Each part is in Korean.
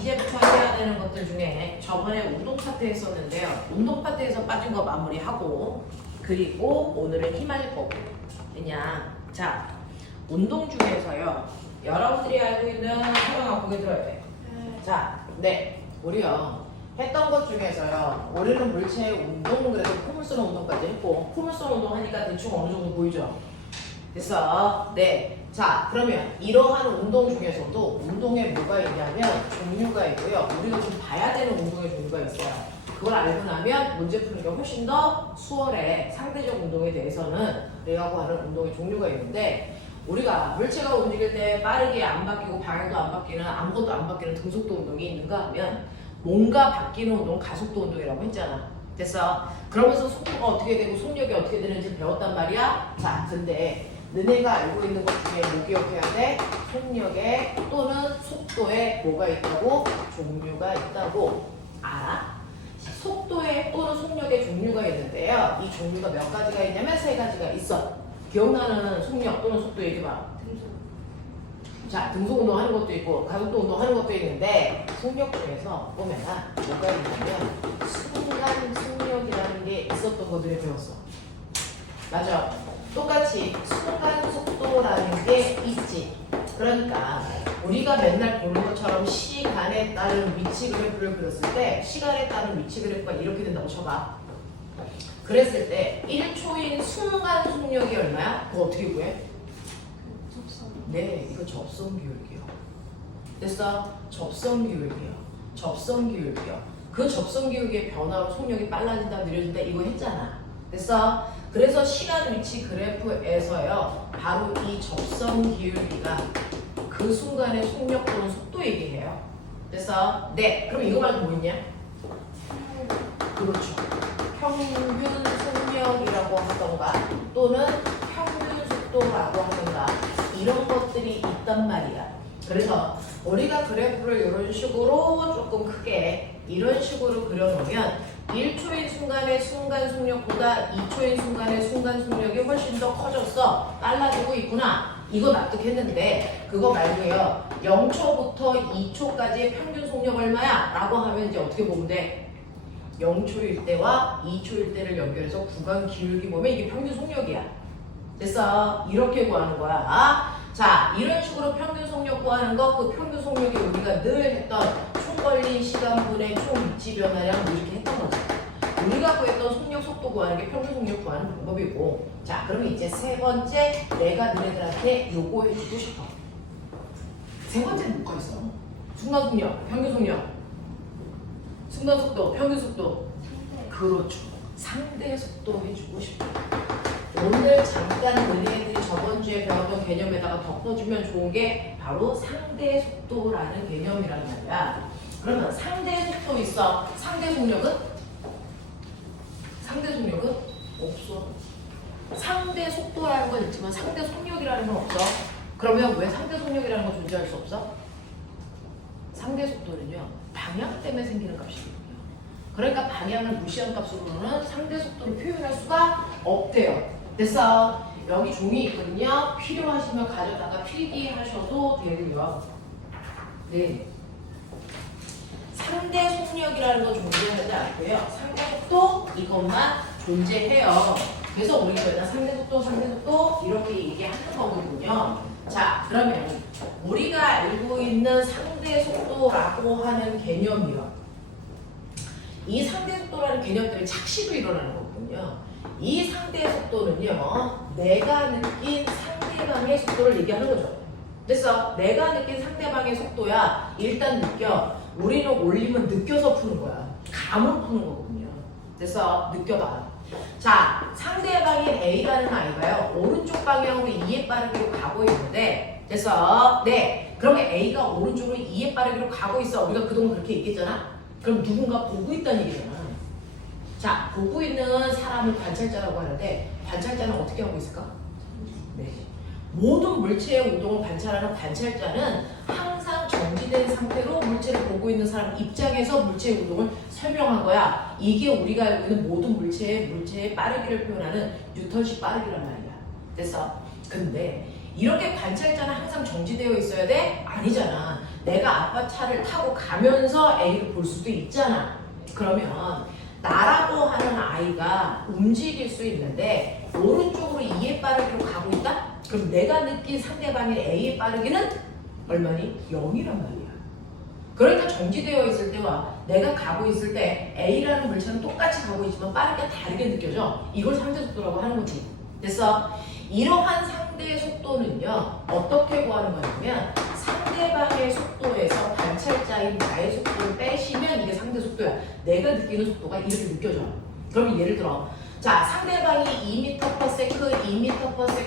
이제부터 해야 되는 것들 중에 저번에 운동 파트 했었는데요. 운동 파트에서 빠진 거 마무리하고 그리고 오늘은 힘할 거고 그냥 자 운동 중에서요. 여러분들이 알고 있는 소영아 고개 들어야 돼. 자, 네, 우리요 했던 것 중에서요. 우리는 물체 운동 그래도 폼을 쓰는 운동까지 했고 폼을 쓰는 운동 하니까 대충 어느 정도 보이죠? 됐어. 네. 자, 그러면 이러한 운동 중에서도 운동에 뭐가 있냐면 종류가 있고요. 우리가 좀 봐야 되는 운동의 종류가 있어요. 그걸 알고 나면 문제 푸는 게 훨씬 더 수월해. 상대적 운동에 대해서는 내가 하는 운동의 종류가 있는데 우리가 물체가 움직일 때 빠르게 안 바뀌고 방향도 안 바뀌는 아무것도 안 바뀌는 등속도 운동이 있는가 하면 뭔가 바뀌는 운동 가속도 운동이라고 했잖아. 됐어? 그러면서 속도가 어떻게 되고 속력이 어떻게 되는지 배웠단 말이야. 자, 근데 너네가 알고 있는 것 중에 뭐 기억해야 돼? 속력에 또는 속도에 뭐가 있다고? 종류가 있다고 알아? 속도에 또는 속력에 종류가 있는데요. 이 종류가 몇 가지가 있냐면 세 가지가 있어. 기억나는 속력 또는 속도 얘기해봐. 자, 등속 운동 하는 것도 있고 가속도 운동 하는 것도 있는데 속력 중에서 보면은 뭐가 있냐면 순간 속력이라는 게 있었던 것들을 배웠어. 맞아. 똑같이 순간 속도라는 게 있지. 그러니까 우리가 맨날 보는 것처럼 시간에 따른 위치 그래프를 그렸을 때 시간에 따른 위치 그래프가 이렇게 된다고 쳐봐. 그랬을 때 1초인 순간 속력이 얼마야? 그거 어떻게 구해? 네, 이거 접선 기울기요. 됐어? 접선 기울기요. 접선 기울기요. 그 접선 기울기의 변화로 속력이 빨라진다, 느려진다 이거 했잖아. 됐어? 그래서 시간 위치 그래프에서요. 바로 이 접선 기울기가 그 순간의 속력 또는 속도 얘기해요. 됐어? 네. 그럼 이거 말고 뭐 있냐? 그렇죠. 평균 속력이라고 하던가 또는 평균 속도라고 하던가 이런 것들이 있단 말이야. 그래서 우리가 그래프를 이런 식으로 조금 크게 이런 식으로 그려놓으면 1초인 순간의 순간 속력보다 2초인 순간의 순간 속력이 훨씬 더 커졌어. 빨라지고 있구나. 이거 납득했는데 그거 말고요. 0초부터 2초까지의 평균 속력 얼마야? 라고 하면 이제 어떻게 보면 돼? 0초일 때와 2초일 때를 연결해서 구간 기울기 보면 이게 평균 속력이야. 됐어? 이렇게 구하는 거야. 자, 이런 식으로 평균 속력 구하는 거, 그 평균 속력이 우리가 늘 했던 총 걸린 시간분의 총 위치 변화량 이렇게 했던 거죠. 우리가 구했던 속력 속도 구하는 게 평균 속력 구하는 방법이고. 자, 그러면 이제 세 번째 내가 너네들한테 요거 해주고 싶어. 세 번째는 뭐가 있어? 순간 속력, 평균 속력, 순간 속도, 평균 속도. 그렇죠. 상대 속도 해주고 싶어. 오늘 잠깐 너희들이 저번 주에 배웠던 개념에다가 덮어주면 좋은 게 바로 상대 속도라는 개념이란 말이야. 그러면 상대 속도 있어. 상대 속력은? 상대 속력은? 없어. 상대 속도라는 건 있지만 상대 속력이라는 건 없어. 그러면 왜 상대 속력이라는 건 존재할 수 없어? 상대 속도는요. 방향 때문에 생기는 값이거든요. 그러니까 방향을 무시한 값으로는 상대 속도를 표현할 수가 없대요. 됐어. 여기 종이 있거든요. 필요하시면 가져다가 필기하셔도 되고요. 네. 상대 속력이라는 건 존재하지 않고요. 상대 속도 이것만 존재해요. 그래서 우리가 맨날 상대 속도 이렇게 얘기하는 거거든요. 자, 그러면 우리가 알고 있는 상대 속도라고 하는 개념이요. 이 상대 속도라는 개념 때문에 착시도 일어나는 거거든요. 이 상대 속도는요, 내가 느낀 상대방의 속도를 얘기하는 거죠. 됐어? 내가 느낀 상대방의 속도야. 일단 느껴. 우리는 올리면 느껴서 푸는 거야. 감으로 푸는 거거든요. 됐어? 느껴봐. 자, 상대방이 A라는 아이가요, 오른쪽 방향으로 2의 빠르기로 가고 있는데, 됐어? 네. 그러면 A가 오른쪽으로 2의 빠르기로 가고 있어. 우리가 그동안 그렇게 얘기했잖아? 그럼 누군가 보고 있다는 얘기잖아. 자, 보고 있는 사람을 관찰자라고 하는데 관찰자는 어떻게 하고 있을까? 네. 모든 물체의 운동을 관찰하는 관찰자는 항상 정지된 상태로 물체를 보고 있는 사람 입장에서 물체의 운동을 설명한 거야. 이게 우리가 알고 있는 모든 물체의 빠르기를 표현하는 뉴턴식 빠르기란 말이야. 됐어? 근데 이렇게 관찰자는 항상 정지되어 있어야 돼? 아니잖아. 내가 아빠 차를 타고 가면서 A를 볼 수도 있잖아. 그러면 나라고 하는 아이가 움직일 수 있는데 오른쪽으로 2의 빠르기로 가고 있다? 그럼 내가 느낀 상대방의 A의 빠르기는 얼마니? 0이란 말이야. 그러니까 정지되어 있을 때와 내가 가고 있을 때 A라는 물체는 똑같이 가고 있지만 빠르게 다르게 느껴져. 이걸 상대속도라고 하는 거지. 그래서 이러한 상대의 속도는요, 어떻게 구하는 거냐면 상대방의 속도에서 관찰자인 나의 속도를 빼시면 이게 상대 속도야. 내가 느끼는 속도가 이렇게 느껴져. 그럼 예를 들어, 자, 상대방이 2m/s, 2m/s,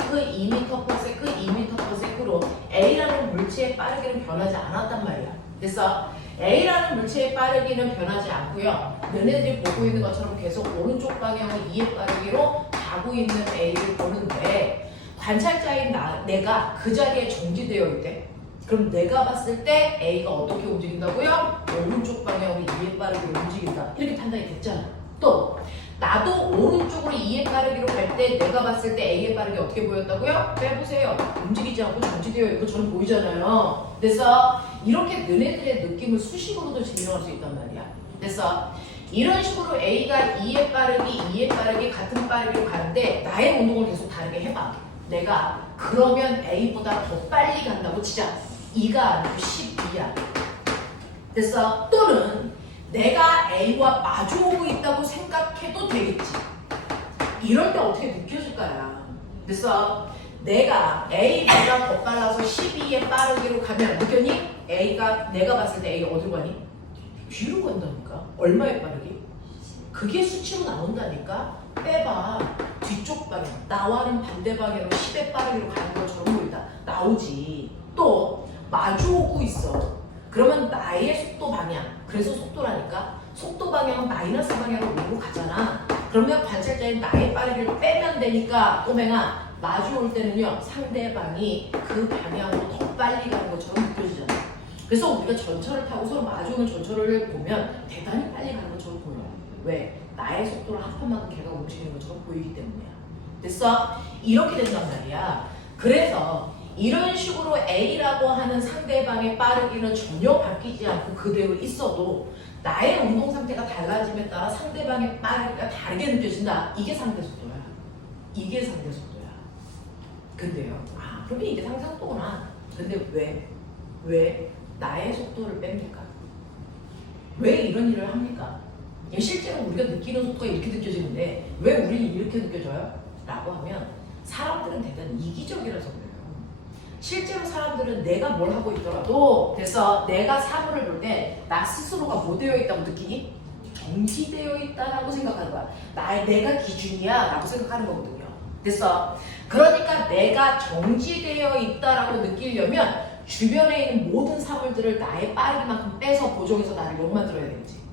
2m/s, 2m/s로 A라는 물체의 빠르기는 변하지 않았단 말이야. 됐어? A라는 물체의 빠르기는 변하지 않고요. 너네들이 보고 있는 것처럼 계속 오른쪽 방향으로 2의 빠르기로 가고 있는 A를 보는데 관찰자인 내가 그 자리에 정지되어 있대. 그럼 내가 봤을 때 A가 어떻게 움직인다고요? 오른쪽 방향으로 2의 빠르기로 움직인다. 이렇게 판단이 됐잖아. 또 나도 오른쪽으로 2의 빠르기로 갈 때 내가 봤을 때 A의 빠르기 어떻게 보였다고요? 빼보세요. 움직이지 않고 정지되어 있고 저는 보이잖아요. 그래서 이렇게 너네들의 느낌을 수식으로도 증명할 수 있단 말이야. 그래서 이런 식으로 A가 2의 빠르기, 2의 빠르기 같은 빠르기로 가는데 나의 운동을 계속 다르게 해봐. 내가 그러면 A보다 더 빨리 간다고 치자. 2가 아니고 12야. 그래서 또는 내가 A와 마주오고 있다고 생각해도 되겠지. 이럴 때 어떻게 느껴질 거야. 그래서 내가 A보다 더 빨라서 12의 빠르기로 가면 느꼈니? A가 내가 봤을 때 A가 어디로 가니? 뒤로 간다니까. 얼마의 빠르기? 그게 수치로 나온다니까. 빼봐. 뒤쪽 방향. 나와는 반대 방향으로 10의 빠르기로 가는 것처럼 보인다. 나오지. 또 마주오고 있어. 그러면 나의 속도 방향. 그래서 속도라니까. 속도 방향은 마이너스 방향으로 오고 가잖아. 그러면 관찰자인 나의 빠르기를 빼면 되니까 꼬맹아 마주 올 때는요 상대방이 그 방향으로 더 빨리 가는 것처럼 느껴지잖아. 그래서 우리가 전철을 타고 서로 마주 오는 전철을 보면 대단히 빨리 가는 것처럼 보여. 왜? 나의 속도를 합한 만큼 걔가 움직이는 것처럼 보이기 때문이야. 됐어? 이렇게 된단 말이야. 그래서 이런 식으로 A라고 하는 상대방의 빠르기는 전혀 바뀌지 않고 그대로 있어도 나의 운동 상태가 달라짐에 따라 상대방의 빠르기가 다르게 느껴진다. 이게 상대 속도야. 이게 상대 속도야. 근데요. 아, 그러면 이게 상대 속도구나. 근데 왜 나의 속도를 뺍니까? 왜 이런 일을 합니까? 실제로 우리가 느끼는 속도가 이렇게 느껴지는데 왜 우리는 이렇게 느껴져요? 라고 하면 사람들은 대단히 이기적이라서 그래요. 실제로 사람들은 내가 뭘 하고 있더라도 그래서 내가 사물을 볼 때 나 스스로가 뭐 되어 있다고 느끼니? 정지되어 있다라고 생각하는 거야. 내가 기준이야 라고 생각하는 거거든요. 됐어? 그러니까 내가 정지되어 있다라고 느끼려면 주변에 있는 모든 사물들을 나의 빠르기만큼 빼서 보정해서 나를 욕만 들어야 되겠지.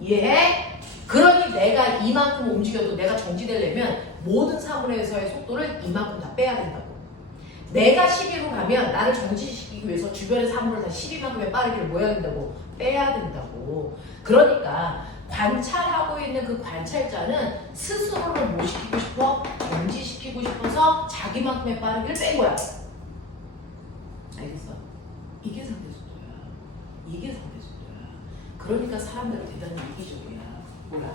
이해해? 그러니 내가 이만큼 움직여도 내가 정지되려면 모든 사물에서의 속도를 이만큼 다 빼야 된다고. 내가 12로 가면 나를 정지시키기 위해서 주변의 사물을 다 12만큼의 빠르기를 뭐 해야 된다고? 빼야 된다고. 그러니까 관찰하고 있는 그 관찰자는 스스로를 뭐 시키고 싶어? 정지시키고 싶어서 자기만큼의 빠르기를 뺀 거야. 알겠어? 이게 상대 속도야. 이게 상대 속도야. 그러니까 사람들은 대단히 이기적이야. 몰라?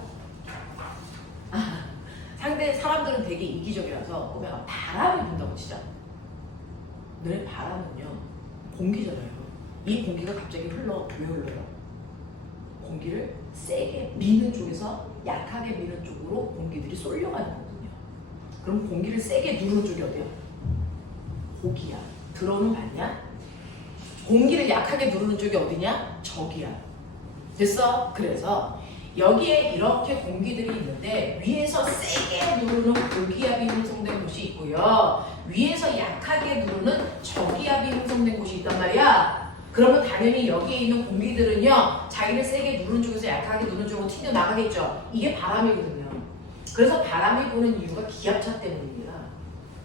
사람들은 되게 이기적이라서 보면 바람이 분다고 치자. 너네 바람은요 공기잖아요. 이 공기가 갑자기 흘러. 왜 흘러요? 공기를 세게 미는 쪽에서 약하게 미는 쪽으로 공기들이 쏠려가는 거거든요. 그럼 공기를 세게 누르는 쪽이 어디야? 고기야. 들어는 봤냐? 공기를 약하게 누르는 쪽이 어디냐? 저기야. 됐어? 그래서 여기에 이렇게 공기들이 있는데 위에서 세게 누르는 고기압이 형성된 곳이 있고요. 위에서 약하게 누르는 저기압이 형성된 곳이 있단 말이야. 그러면 당연히 여기에 있는 공기들은요. 자기를 세게 누르는 쪽에서 약하게 누르는 쪽으로 튕겨나가겠죠. 이게 바람이거든요. 그래서 바람이 부는 이유가 기압차 때문입니다.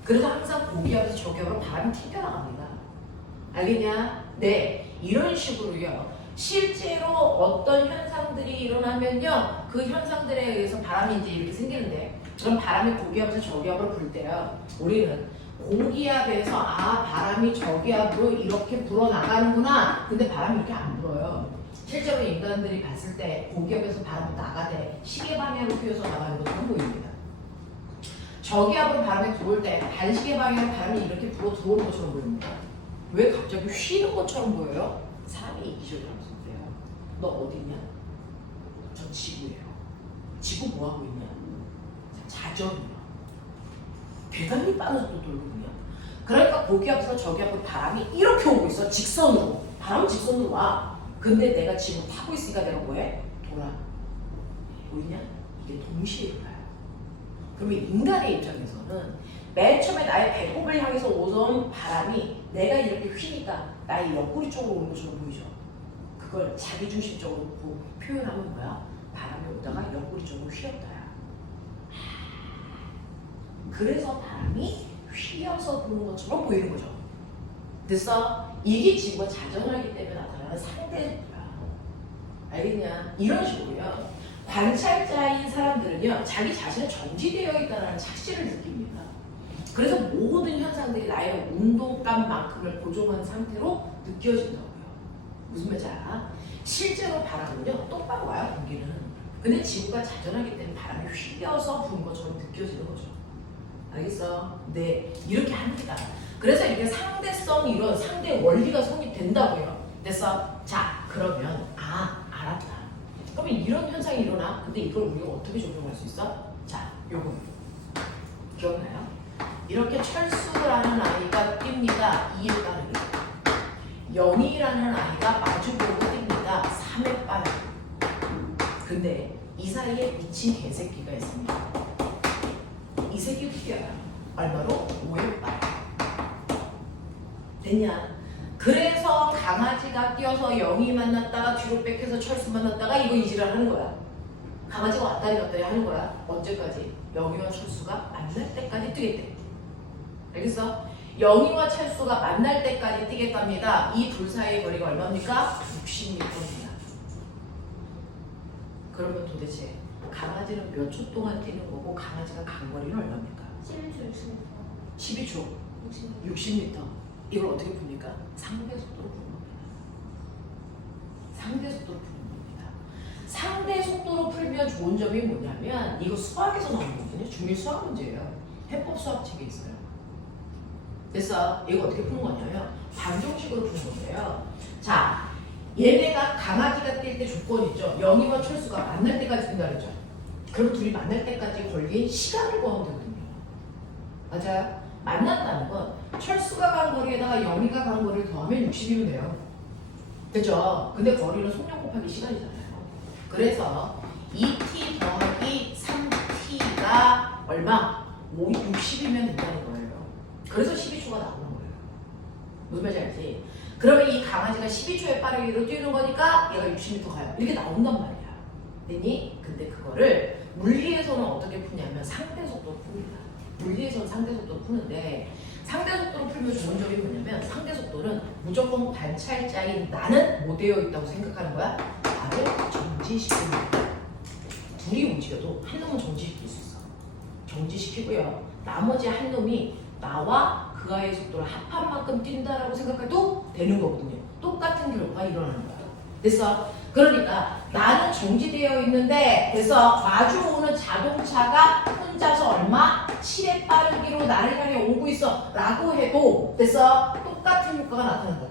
그래서 항상 고기압에서 저기압으로 바람이 튕겨나갑니다. 알겠냐? 네. 이런 식으로요. 실제로 어떤 현상들이 일어나면요. 그 현상들에 의해서 바람이 이제 이렇게 생기는데 그럼 바람이 고기압에서 저기압으로 불 때요. 우리는 고기압에서 바람이 바람이 저기압으로 이렇게 불어나가는구나. 근데 바람이 이렇게 안 불어요. 실제로 인간들이 봤을 때 고기압에서 바람이 나가되 시계 방향으로 휘어서 나가는 것처럼 보입니다. 저기압으로 바람이 들어올 때 반시계 방향으로 바람이 이렇게 불어 들어오는 것처럼 보입니다. 왜 갑자기 휘는 것처럼 보여요? 사람이 이기적이라는 소리예요. 너 어디냐? 전 지구예요. 지구 뭐 하고 있냐? 자전이야. 대단히 빠른 속도 돌거든요. 그러니까 고기압에서 저기압으로 바람이 이렇게 오고 있어. 직선으로. 바람은 직선으로 와. 근데 내가 지금 타고 있으니까 내가 뭐해? 돌아. 보이냐? 이게 동시에 돌아요. 그러면 인간의 입장에서는 맨 처음에 나의 배꼽을 향해서 오던 바람이 내가 이렇게 휘니까 나의 옆구리 쪽으로 오는 것처럼 보이죠. 그걸 자기중심적으로 표현하면 뭐야? 바람이 오다가 옆구리 쪽으로 휘었다야. 그래서 바람이 휘어서 부는 것처럼 보이는 거죠. 그래서 이게 지구가 자전하기 때문에 나타나는 상대적이야. 알겠냐? 이런 식으로요. 관찰자인 사람들은요, 자기 자신은 정지되어 있다는 착시를 느낍니다. 그래서 모든 현상들이 나의 운동감만큼을 보존한 상태로 느껴진다고요. 무슨 말인지 알아? 실제로 바람은요, 똑바로 와요, 공기는. 근데 지구가 자전하기 때문에 바람이 휘어서 부는 것처럼 느껴지는 거죠. 알겠어? 네, 이렇게 합니다. 그래서 이렇게 상대성 이런 상대 원리가 성립된다고요. 됐어? 자, 그러면 알았다. 그러면 이런 현상이 일어나. 근데 이걸 우리가 어떻게 적용할 수 있어? 자, 요거 기억나요? 이렇게 철수라는 아이가 뜁니다. 2에 빠르게. 영희라는 아이가 마주보고 뜁니다. 3에 빠르게. 근데 이 사이에 미친 개새끼가 있습니다. 이 새끼 뛰어요. 얼마로? 5에 빠르게. 됐냐? 그래서 강아지가 뛰어서 영희 만났다가 뒤로 뺏겨서 철수 만났다가 이거 이지랄 하는 거야. 강아지가 왔다리 갔다리 하는 거야. 언제까지? 영희와 철수가 만날 때까지 뛰겠대. 알겠어? 영희와 철수가 만날 때까지 뛰겠답니다. 이 둘 사이의 거리가 얼마입니까? 60m입니다. 그러면 도대체 강아지는 몇 초 동안 뛰는 거고 강아지가 간 거리는 얼마입니까? 11초, 12초. 60m. 이걸 어떻게 풉니까? 상대 속도로 푸는 겁니다. 상대 속도로 푸는 겁니다. 상대 속도로 풀면 좋은 점이 뭐냐면 이거 수학에서 나오는 거거든요. 중1 수학 문제예요. 해법 수학책에 있어요. 그래서 이거 어떻게 푸는 거냐면 방정식으로 푸는 건데요. 자, 얘네가 강아지가 뛸 때 조건 있죠. 영희와 철수가 만날 때까지 뛴다 그랬죠. 그럼 둘이 만날 때까지 걸린 시간을 구하면 되거든요. 맞아요? 만났다는 건 철수가 간 거리에다가 영희가 간 거리를 더하면 60이면 돼요. 그죠? 근데 거리는 속력 곱하기 시간이잖아요. 그래서 2t 더하기 3t가 얼마? 60이면 된다는 거예요. 그래서 12초가 나오는 거예요. 무슨 말인지 알지? 그러면 이 강아지가 12초에 빠르기로 뛰는 거니까 얘가 60m 가요. 이렇게 나온단 말이야. 됐니? 근데 그거를 물리에서는 어떻게 푸냐면 상대 속도로 풉니다. 물리에서는 상대 속도로 푸는데 상대 속도로 풀면 좋은 점이 뭐냐면 상대 속도는 무조건 관찰자인 나는 못 되어 있다고 생각하는 거야. 나를 정지시키는 거야. 둘이 움직여도 한 놈은 정지시킬 수 있어. 정지시키고요. 나머지 한 놈이 나와 그 아이의 속도를 합한 만큼 뛴다라고 생각해도 되는 거거든요. 똑같은 결과가 일어나는 거야. 됐어? 그러니까 나는 정지되어 있는데 그래서 마주오는 자동차가 혼자서 얼마? 7의 빠르기로 나를 향해 오고 있어 라고 해도 됐어? 똑같은 효과가 나타난다.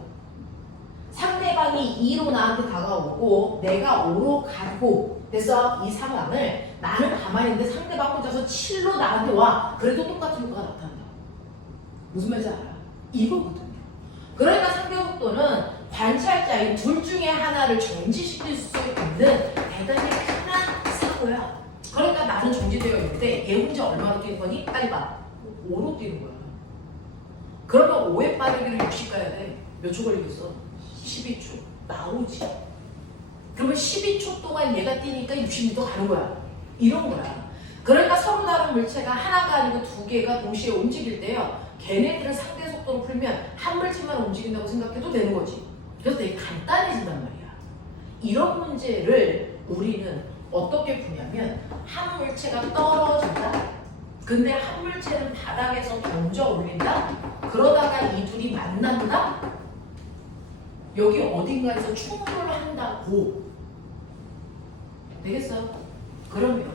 상대방이 2로 나한테 다가오고 내가 5로 가고 됐어? 이 상황을 나는 가만히 있는데 상대방 혼자서 7로 나한테 와. 그래도 똑같은 효과가 나타난다. 무슨 말인지 알아? 이거거든요. 그러니까 상대 속도는 관찰자인 둘 중에 하나를 정지시킬 수 있는 대단히 흔한 사고야. 그러니까 나는 정지되어 있는데 얘 혼자 얼마로 뛰는 거니? 빨리 봐. 5로 뛰는 거야. 그러면 5의 빠르기를 60 가야 돼. 몇 초 걸리겠어? 12초. 나오지. 그러면 12초 동안 얘가 뛰니까 60m 가는 거야. 이런 거야. 그러니까 서로 다른 물체가 하나가 아니고 두 개가 동시에 움직일 때요. 걔네들은 상대 속도로 풀면 한 물체만 움직인다고 생각해도 되는 거지. 그래서 되게 간단해진단 말이야. 이런 문제를 우리는 어떻게 푸냐면 한 물체가 떨어진다. 근데 한 물체는 바닥에서 던져 올린다? 그러다가 이 둘이 만난다? 여기 어딘가에서 충돌을 한다고. 되겠어요? 그러면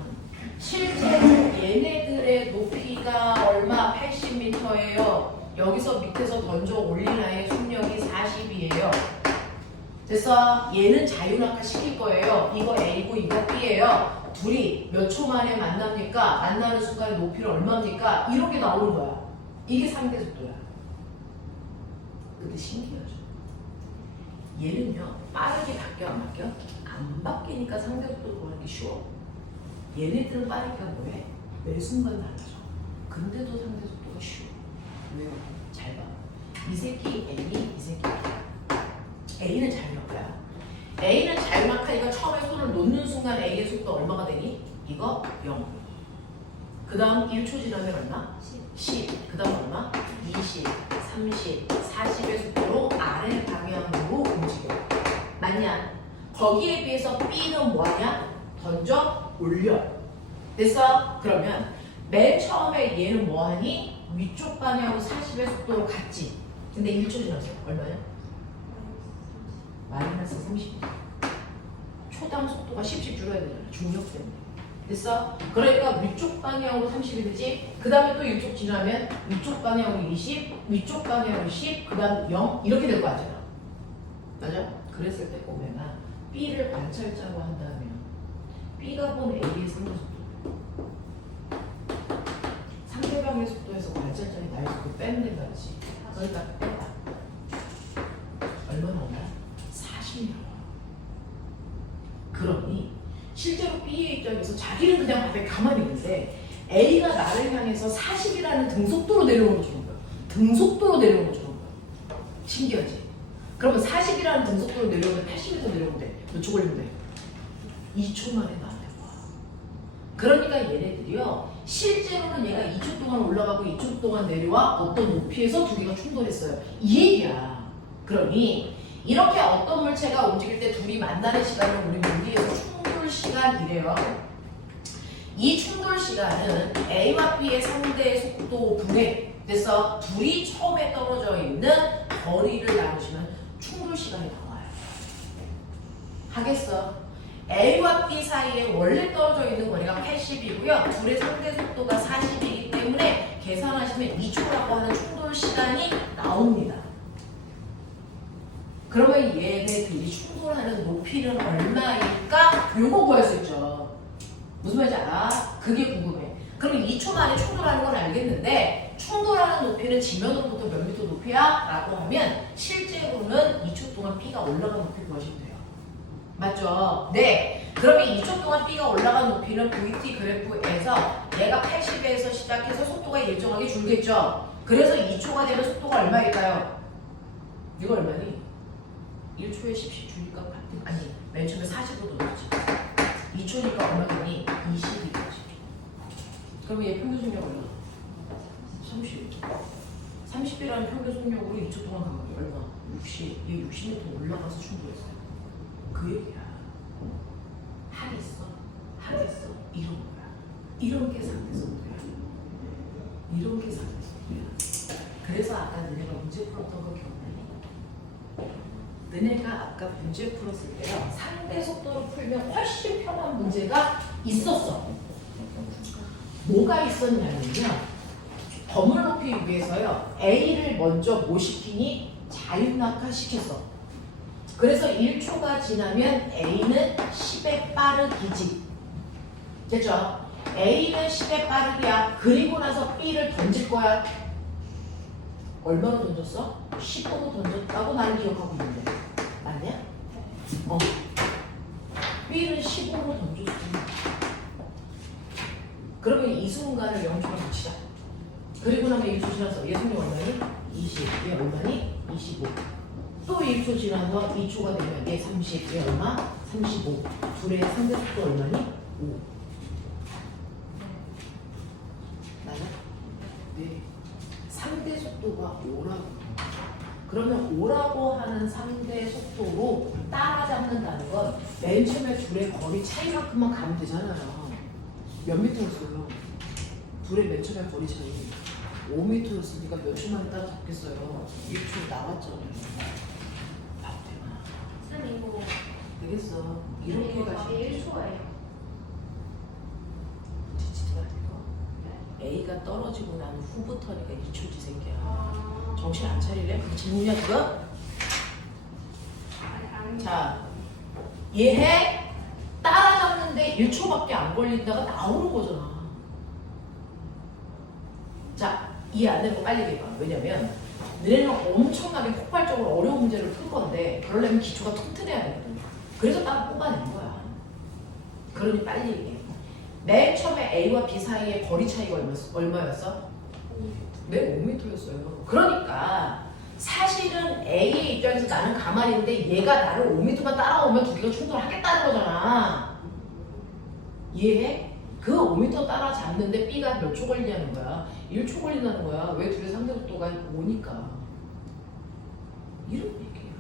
실제로 얘네들의 높이가 얼마? 80m예요. 여기서 밑에서 던져 올린 아이의 속력이 40이에요. 됐어? 얘는 자유낙하 시킬 거예요. 이거 A고 이거 B예요. 둘이 몇 초 만에 만납니까? 만나는 순간에 높이는 얼마입니까? 이런 게 나오는 거야. 이게 상대 속도야. 근데 신기하죠? 얘는요, 빠르게 바뀌어 안 바뀌어? 안 바뀌니까 상대 속도 구하는 게 쉬워. 얘네들은 빠르니까 뭐해? 매 순간 달라져. 근데도 상대 속도가 쉬워. 왜요? 잘 봐. 이 새끼 A, 이 새끼 A. A는 자유낙하야. A는 자유낙하니까 처음에 손을 놓는 순간 A의 속도 얼마가 되니? 이거 0. 그 다음 1초 지나면 얼마? 10. 그 다음 얼마? 20, 30, 40의 속도로 아래 방향으로 움직여. 맞냐? 거기에 비해서 B는 뭐하냐? 던져 올려. 됐어? 그러면 맨 처음에 얘는 뭐하니? 위쪽 방향으로 40의 속도로 갔지. 근데 1초 지났어. 얼마야? 마이너스 30. 초당 속도가 10씩 줄어야 되잖아. 중력 때문에. 됐어? 그러니까 위쪽 방향으로 30이 되지. 그 다음에 또 이쪽 지나면 위쪽 방향으로 20, 위쪽 방향으로 10, 그 다음 0 이렇게 될 거 같잖아. 맞아? 그랬을 때 오메가 B를 관찰자로 한다면 B가 본 A의 상대 속도, 상대방의 속도에서 관찰자의 나의 속도 빼면 된다 그치? 그러니까 빼봐. 얼마나 올라? 40m. 그러니 실제로 B의 입장에서 자기는 그냥 바닥에 가만히 있는데 A가 나를 향해서 40이라는 등속도로 내려오는 것처럼 보여. 등속도로 내려오는 것처럼 보여. 신기하지? 그러면 40이라는 등속도로 내려오면 80m 내려오면 돼. 몇 초 걸리면 돼? 2초 만에 나한테 와. 그러니까 얘네들이요. 실제로는 얘가 2초 동안 올라가고 2초 동안 내려와 어떤 높이에서 두 개가 충돌했어요. 이 얘기야. 그러니 이렇게 어떤 물체가 움직일 때 둘이 만나는 시간을 우리 물리에서 충돌 시간이래요. 이 충돌 시간은 A와 B의 상대 속도 분의 됐어? 둘이 처음에 떨어져 있는 거리를 나누시면 충돌 시간이 나와요. 하겠어? A와 B 사이에 원래 떨어져 있는 거리가 80이고요. 둘의 상대 속도가 40이기 때문에 계산하시면 2초라고 하는 충돌 시간이 나옵니다. 그러면 얘네들이 충돌하는 높이는 얼마일까? 요거 구할 수 있죠. 무슨 말인지 알아? 그게 궁금해. 그럼 2초 만에 충돌하는 건 알겠는데 충돌하는 높이는 지면으로부터 몇 미터 높이야? 라고 하면 실제로는 2초 동안 B가 올라간 높이 구하시면 돼요. 맞죠? 네. 그러면 2초 동안 B가 올라간 높이는 VT 그래프에서 얘가 80에서 시작해서 속도가 일정하게 줄겠죠? 그래서 2초가 되면 속도가 얼마일까요? 이거 얼마니? 1초에 10씩 주니까 아니 맨 처음에 40으로 넣었지. 2초니까 얼마 되니? 20이겠지. 그러면 얘 평균 속력 얼마? 30. 30이라는 평균 속력으로 2초 동안 간 거지. 얼마? 60. 얘 60m 올라가서 충돌했어요. 그 얘기야. 하겠어. 하겠어. 이런 거야. 이런 게 상대 속도야. 이런 게 상대 속도야. 그래서 아까 너네가 문제 풀었던 거 기억나니? 너네가 아까 문제 풀었을 때요. 상대 속도로 풀면 훨씬 편한 문제가 있었어. 뭐가 있었냐면요. 범을 높이기 위해서요. A를 먼저 뭐 시키니? 자유낙하 시켰어. 그래서 1초가 지나면 A는 10의 빠르기지. 됐죠? A는 10의 빠르기야. 그리고 나서 B를 던질 거야. 얼마로 던졌어? 10으로 던졌다고 나는 기억하고 있는데. 맞냐? B는 15로 던졌어. 그러면 이 순간을 0초로 붙이자. 그리고 나면 1초 지나서 얘 속력 얼마니? 20. 얘 얼마니? 25. 또 1초 지나서 2초가 되면 얘 30. 얘 얼마? 35. 둘의 상대 속도 얼마니? 5. 맞아? 네. 상대 속도가 5라고. 그러면 5라고 하는 상대 속도로 따라잡는다는 건 맨 처음에 둘의 거리 차이만큼만 가면 되잖아요. 몇 미터였어요? 둘의 맨 처음에 거리 차이 5m였으니까 몇 초 만에 따라잡겠어요. 1초 나왔죠. 박대마. 쌤 이거 되겠어. 이렇게 이거 가시면 답이 1초예요. 지치지 말고. A가 떨어지고 난 후부터니까 1초지 새끼야. 아, 정신 안 차리래? 그 질문이야 그거? 아니. 자, 얘해 따라잡는데 1초밖에 안 걸린다가 나오는 거잖아. 자, 이해 안 되는 거 빨리 해봐. 왜냐면 너네는 엄청나게 폭발적으로 어려운 문제를 풀 건데 그러려면 기초가 튼튼해야 되거든. 그래서 딱 뽑아낸 거야. 그러니 빨리 얘기해. 맨 처음에 A와 B 사이의 거리 차이가 얼마였어? 네, 5m였어요. 그러니까 사실은 A의 입장에서 나는 가만히 있는데 얘가 나를 5m만 따라오면 두 개가 충돌하겠다는 거잖아. 이해해? 그 5m 따라잡는데 B가 몇 초 걸리냐는 거야. 1초 걸린다는 거야. 왜 둘의 상대 속도가 5니까. 이런 얘기야.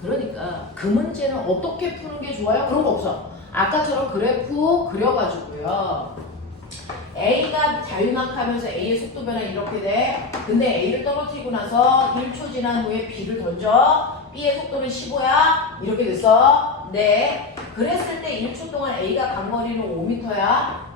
그러니까 그 문제는 어떻게 푸는 게 좋아요? 그런 거 없어. 아까처럼 그래프 그려가지고요. A가 자유낙하면서 A의 속도 변화 이렇게 돼. 근데 A를 떨어뜨리고 나서 1초 지난 후에 B를 던져. B의 속도는 15야. 이렇게 됐어. 네. 그랬을 때 1초 동안 A가 간 거리는 5m야.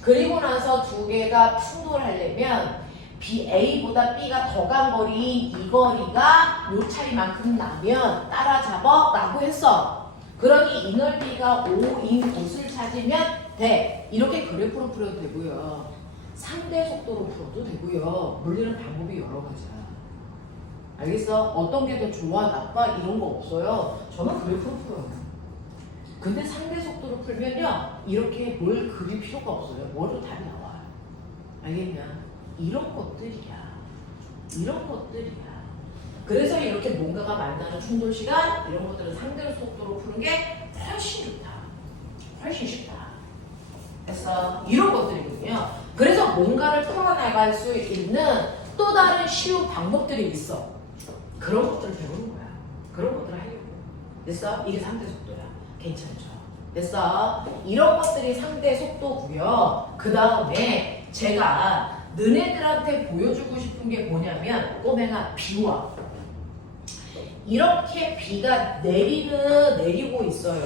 그리고 나서 두 개가 충돌하려면 A보다 B가 더 간 거리 이 거리가 요 차이만큼 나면 따라잡아 라고 했어. 그러니 이 넓이가 5인 곳을 찾으면 돼. 이렇게 그래프로 풀어도 되고요. 상대 속도로 풀어도 되고요. 물리는 방법이 여러 가지야. 알겠어? 어떤 게 더 좋아, 나빠 이런 거 없어요. 저는 그래프로 풀어요. 근데 상대 속도로 풀면요. 이렇게 뭘 그릴 필요가 없어요. 뭐로 답이 나와요. 알겠냐? 이런 것들이야. 이런 것들이야. 그래서 이렇게 뭔가가 만나는 충돌 시간 이런 것들은 상대 속도로 푸는 게 훨씬 좋다. 훨씬 쉽다. 그래서 이런 것들이거든요. 그래서 뭔가를 풀어나갈 수 있는 또 다른 쉬운 방법들이 있어. 그런 것들을 배우는 거야. 그런 것들을 하려고. 됐어? 이게 상대 속도야. 괜찮죠? 됐어? 이런 것들이 상대 속도고요. 그 다음에 제가 너네들한테 보여주고 싶은 게 뭐냐면 꼬맹아 비와. 이렇게 비가 내리고 있어요.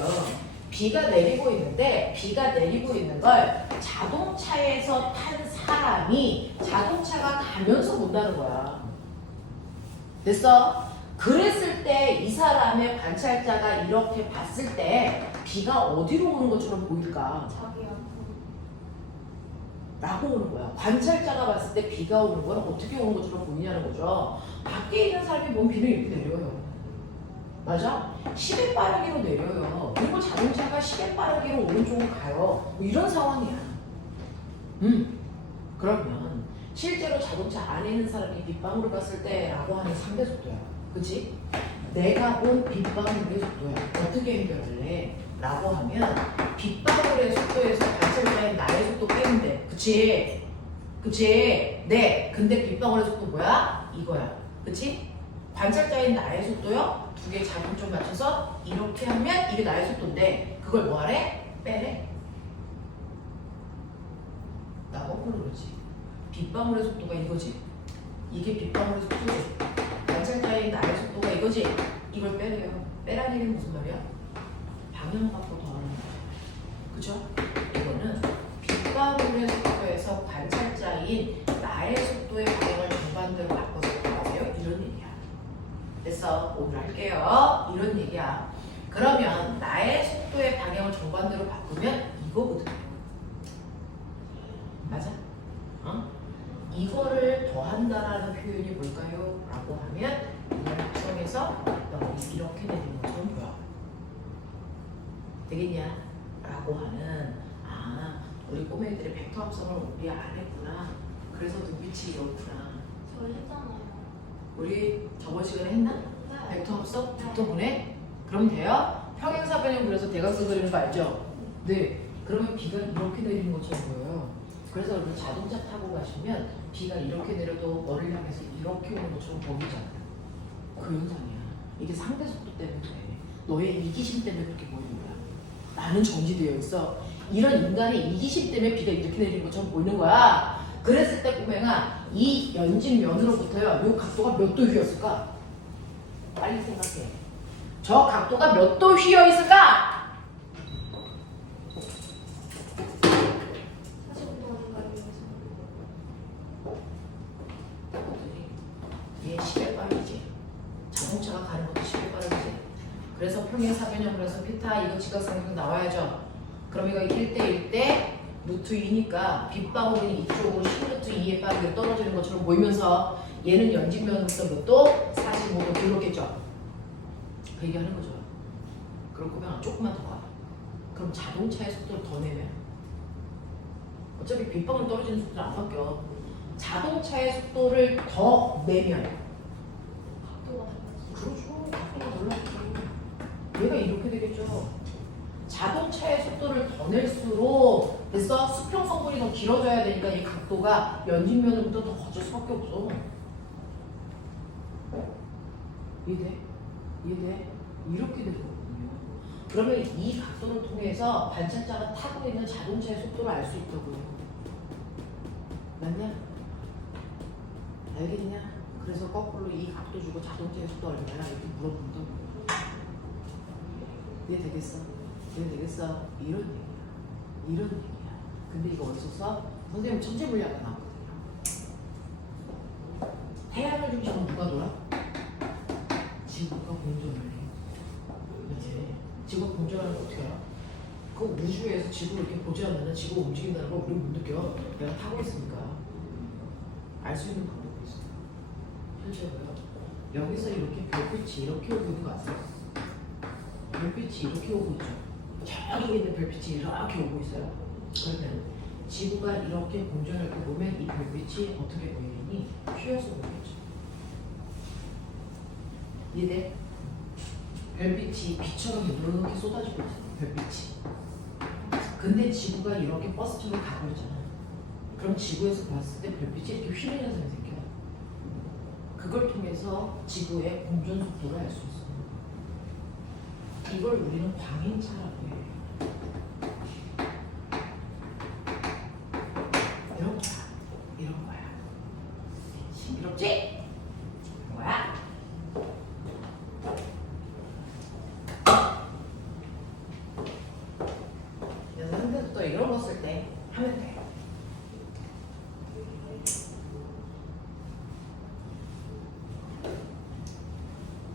비가 내리고 있는데 비가 내리고 있는 걸 자동차에서 탄 사람이 자동차가 가면서 본다는 거야. 됐어? 그랬을 때 이 사람의 관찰자가 이렇게 봤을 때 비가 어디로 오는 것처럼 보일까? 자기야. 라고 오는 거야. 관찰자가 봤을 때 비가 오는 건 어떻게 오는 것처럼 보이냐는 거죠. 밖에 있는 사람이 보면 비는 이렇게 내려요. 맞아? 시계 빠르기로 내려요. 그리고 자동차가 시계 빠르기로 오른쪽으로 가요. 뭐 이런 상황이야. 그러면 실제로 자동차 안에 있는 사람이 빗방울을 봤을 때라고 하는 상대 속도야. 그치? 내가 본 빗방울의 속도야. 어떻게 해결할래? 라고 하면 빗방울의 속도에서 관찰자인 나의 속도 빼면 돼. 그치? 그치? 네. 근데 빗방울의 속도 뭐야? 이거야. 그치? 관찰자인 나의 속도요? 두 개 자금점 맞춰서 이렇게 하면 이게 나의 속도인데 그걸 뭐하래? 빼래. 나 거꾸로 그러지. 빗방울의 속도가 이거지. 이게 빗방울의 속도지. 관찰자인 나의 속도가 이거지. 이걸 빼래요. 빼라는 얘기는 무슨 말이야? 방향 바꿔 더하는 거야. 그죠? 이거는 빗방울의 속도에서 관찰자인 나의 속도의 방향을 정반대로 바꿔서 더하세요. 이런 얘기야. 됐어. 오늘 할게요. 이런 얘기야. 그러면 나의 속도의 방향을 정반대로 바꾸면 이거거든. 맞아? 어? 이거를 더한다라는 표현이 뭘까요? 라고 하면 이걸 구성해서 이렇게 내리는 것처럼 보여. 되겠냐? 라고 하는 우리 꼬맹이들의 벡터 합성을 우리 안 했구나. 그래서 눈빛이 이렇구나. 저 했잖아요. 우리 저번 시간에 했나? 네. 벡터 합성? 벡터 보내? 그럼 돼요? 평행사변형 그래서 대각선 그리는 거 알죠? 네. 그러면 비가 이렇게 내리는 것처럼 보여요. 그래서 여러분 자동차 타고 가시면 비가 이렇게 내려도 너를 향해서 이렇게 오는 것처럼 보이잖아요. 그 현상이야. 이게 상대 속도 때문에 너의 이기심 때문에 그렇게 보이는 거야. 나는 정지되어 있어. 이런 인간의 이기심 때문에 비가 이렇게 내리는 것처럼 보이는 거야. 그랬을 때 꼬맹아, 이 연진면으로부터요, 이 각도가 몇 도 휘었을까? 빨리 생각해. 저 각도가 몇 도 휘어 있을까? 45도 아닌가요? 얘 시계 빠르지. 자동차가 가는 것도 시계 빠르지. 그래서 평행사변형으로 해서 피타 이거 지각상으로 나와야죠. 그럼 이거 1대1 때 루트 2니까 빗방울이 이쪽으로 10루트 2에 빠르게 떨어지는 것처럼 보이면서 얘는 연직면으로부터 몇 도? 45도 들어오겠죠. 그 얘기하는 거죠. 그렇구면 조금만 더 가. 그럼 자동차의 속도를 더 내면 어차피 빗방울 떨어지는 속도는 안 바뀌어. 자동차의 속도를 더 내면 각도가 달라지. 그렇죠. 각도가 놀랍죠. 얘가 이렇게 되겠죠. 자동차의 속도를 더 낼수록 그래서 수평 성분이 더 길어져야 되니까 이 각도가 연직면으로부터 더 거칠 수밖에 없어. 이해돼? 이해돼? 이렇게 되거든요. 그러면 이 각도를 통해서 관찰자가 타고 있는 자동차의 속도를 알 수 있다고요. 맞냐? 알겠냐? 그래서 거꾸로 이 각도 주고 자동차의 속도 얼마나 이렇게 물어본다고. 이해되겠어? 이해되겠어? 이런 얘기야. 이런 얘기야. 근데 이거 어디서 써? 선생님 천체물리학가 나왔거든요. 태양을 중심으로 누가 돌아? 지구가 공전을 해. 그렇지? 지구가 공전하는 거 어떻게 알아? 그 우주에서 지구를 이렇게 보지 않으면 지구가 움직인다는 걸 우리 못 느껴. 내가 타고 있으니까. 알 수 있는 방법이 있어. 실제로요. 여기서 이렇게 별빛이 이렇게 오고 있는 거 아세요? 별빛이 이렇게 오고 있죠. 저기 있는 별빛이 이렇게 오고 있어요. 그러면 지구가 이렇게 공전할 때 보면 이 별빛이 어떻게 보이니? 휘어서 보이겠죠. 이해돼? 별빛이 빛처럼 이렇게 쏟아지고 있어. 별빛이. 근데 지구가 이렇게 버스처럼 가버리잖아. 그럼 지구에서 봤을 때 별빛이 이렇게 휘는 현상이 생겨. 그걸 통해서 지구의 공전 속도를 알 수 있어. 이걸 우리는 광인차라고 해요. 이런 거야. 이런 거야. 신기롭지? 이런 거야. 그래서 현대부터 이런 거 쓸 때 하면 돼.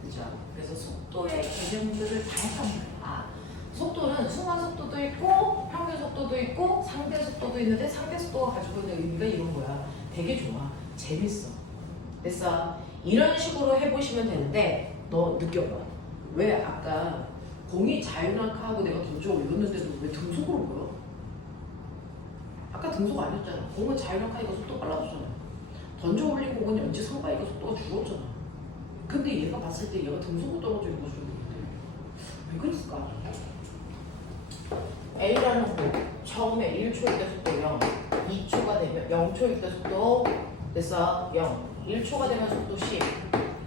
그죠? 그래서 속도의 개념들을 다 해석합니다. 속도는 순간 속도도 있고 평균 속도도 있고 상대 속도도 있는데 상대 속도가 가지고 있는 의미가 이런 거야. 되게 좋아. 재밌어. 됐어? 이런 식으로 해보시면 되는데 너 느껴봐. 왜 아까 공이 자유낙하하고 내가 던져 올렸는데도 왜 등속으로 보여? 아까 등속 아니었잖아. 공은 자유낙하니까 속도 빨라졌잖아. 던져 올린 공은 연지 상바니까 속도가 줄었잖아. 근데 얘가 봤을 때 얘가 등속으로 떨어지는 거 좀 왜 그랬을까? A라는 공 처음에 1초일 때 속도 0, 2초가 되면 0초일 때 속도 됐어? 0, 1초가 되면 속도 10,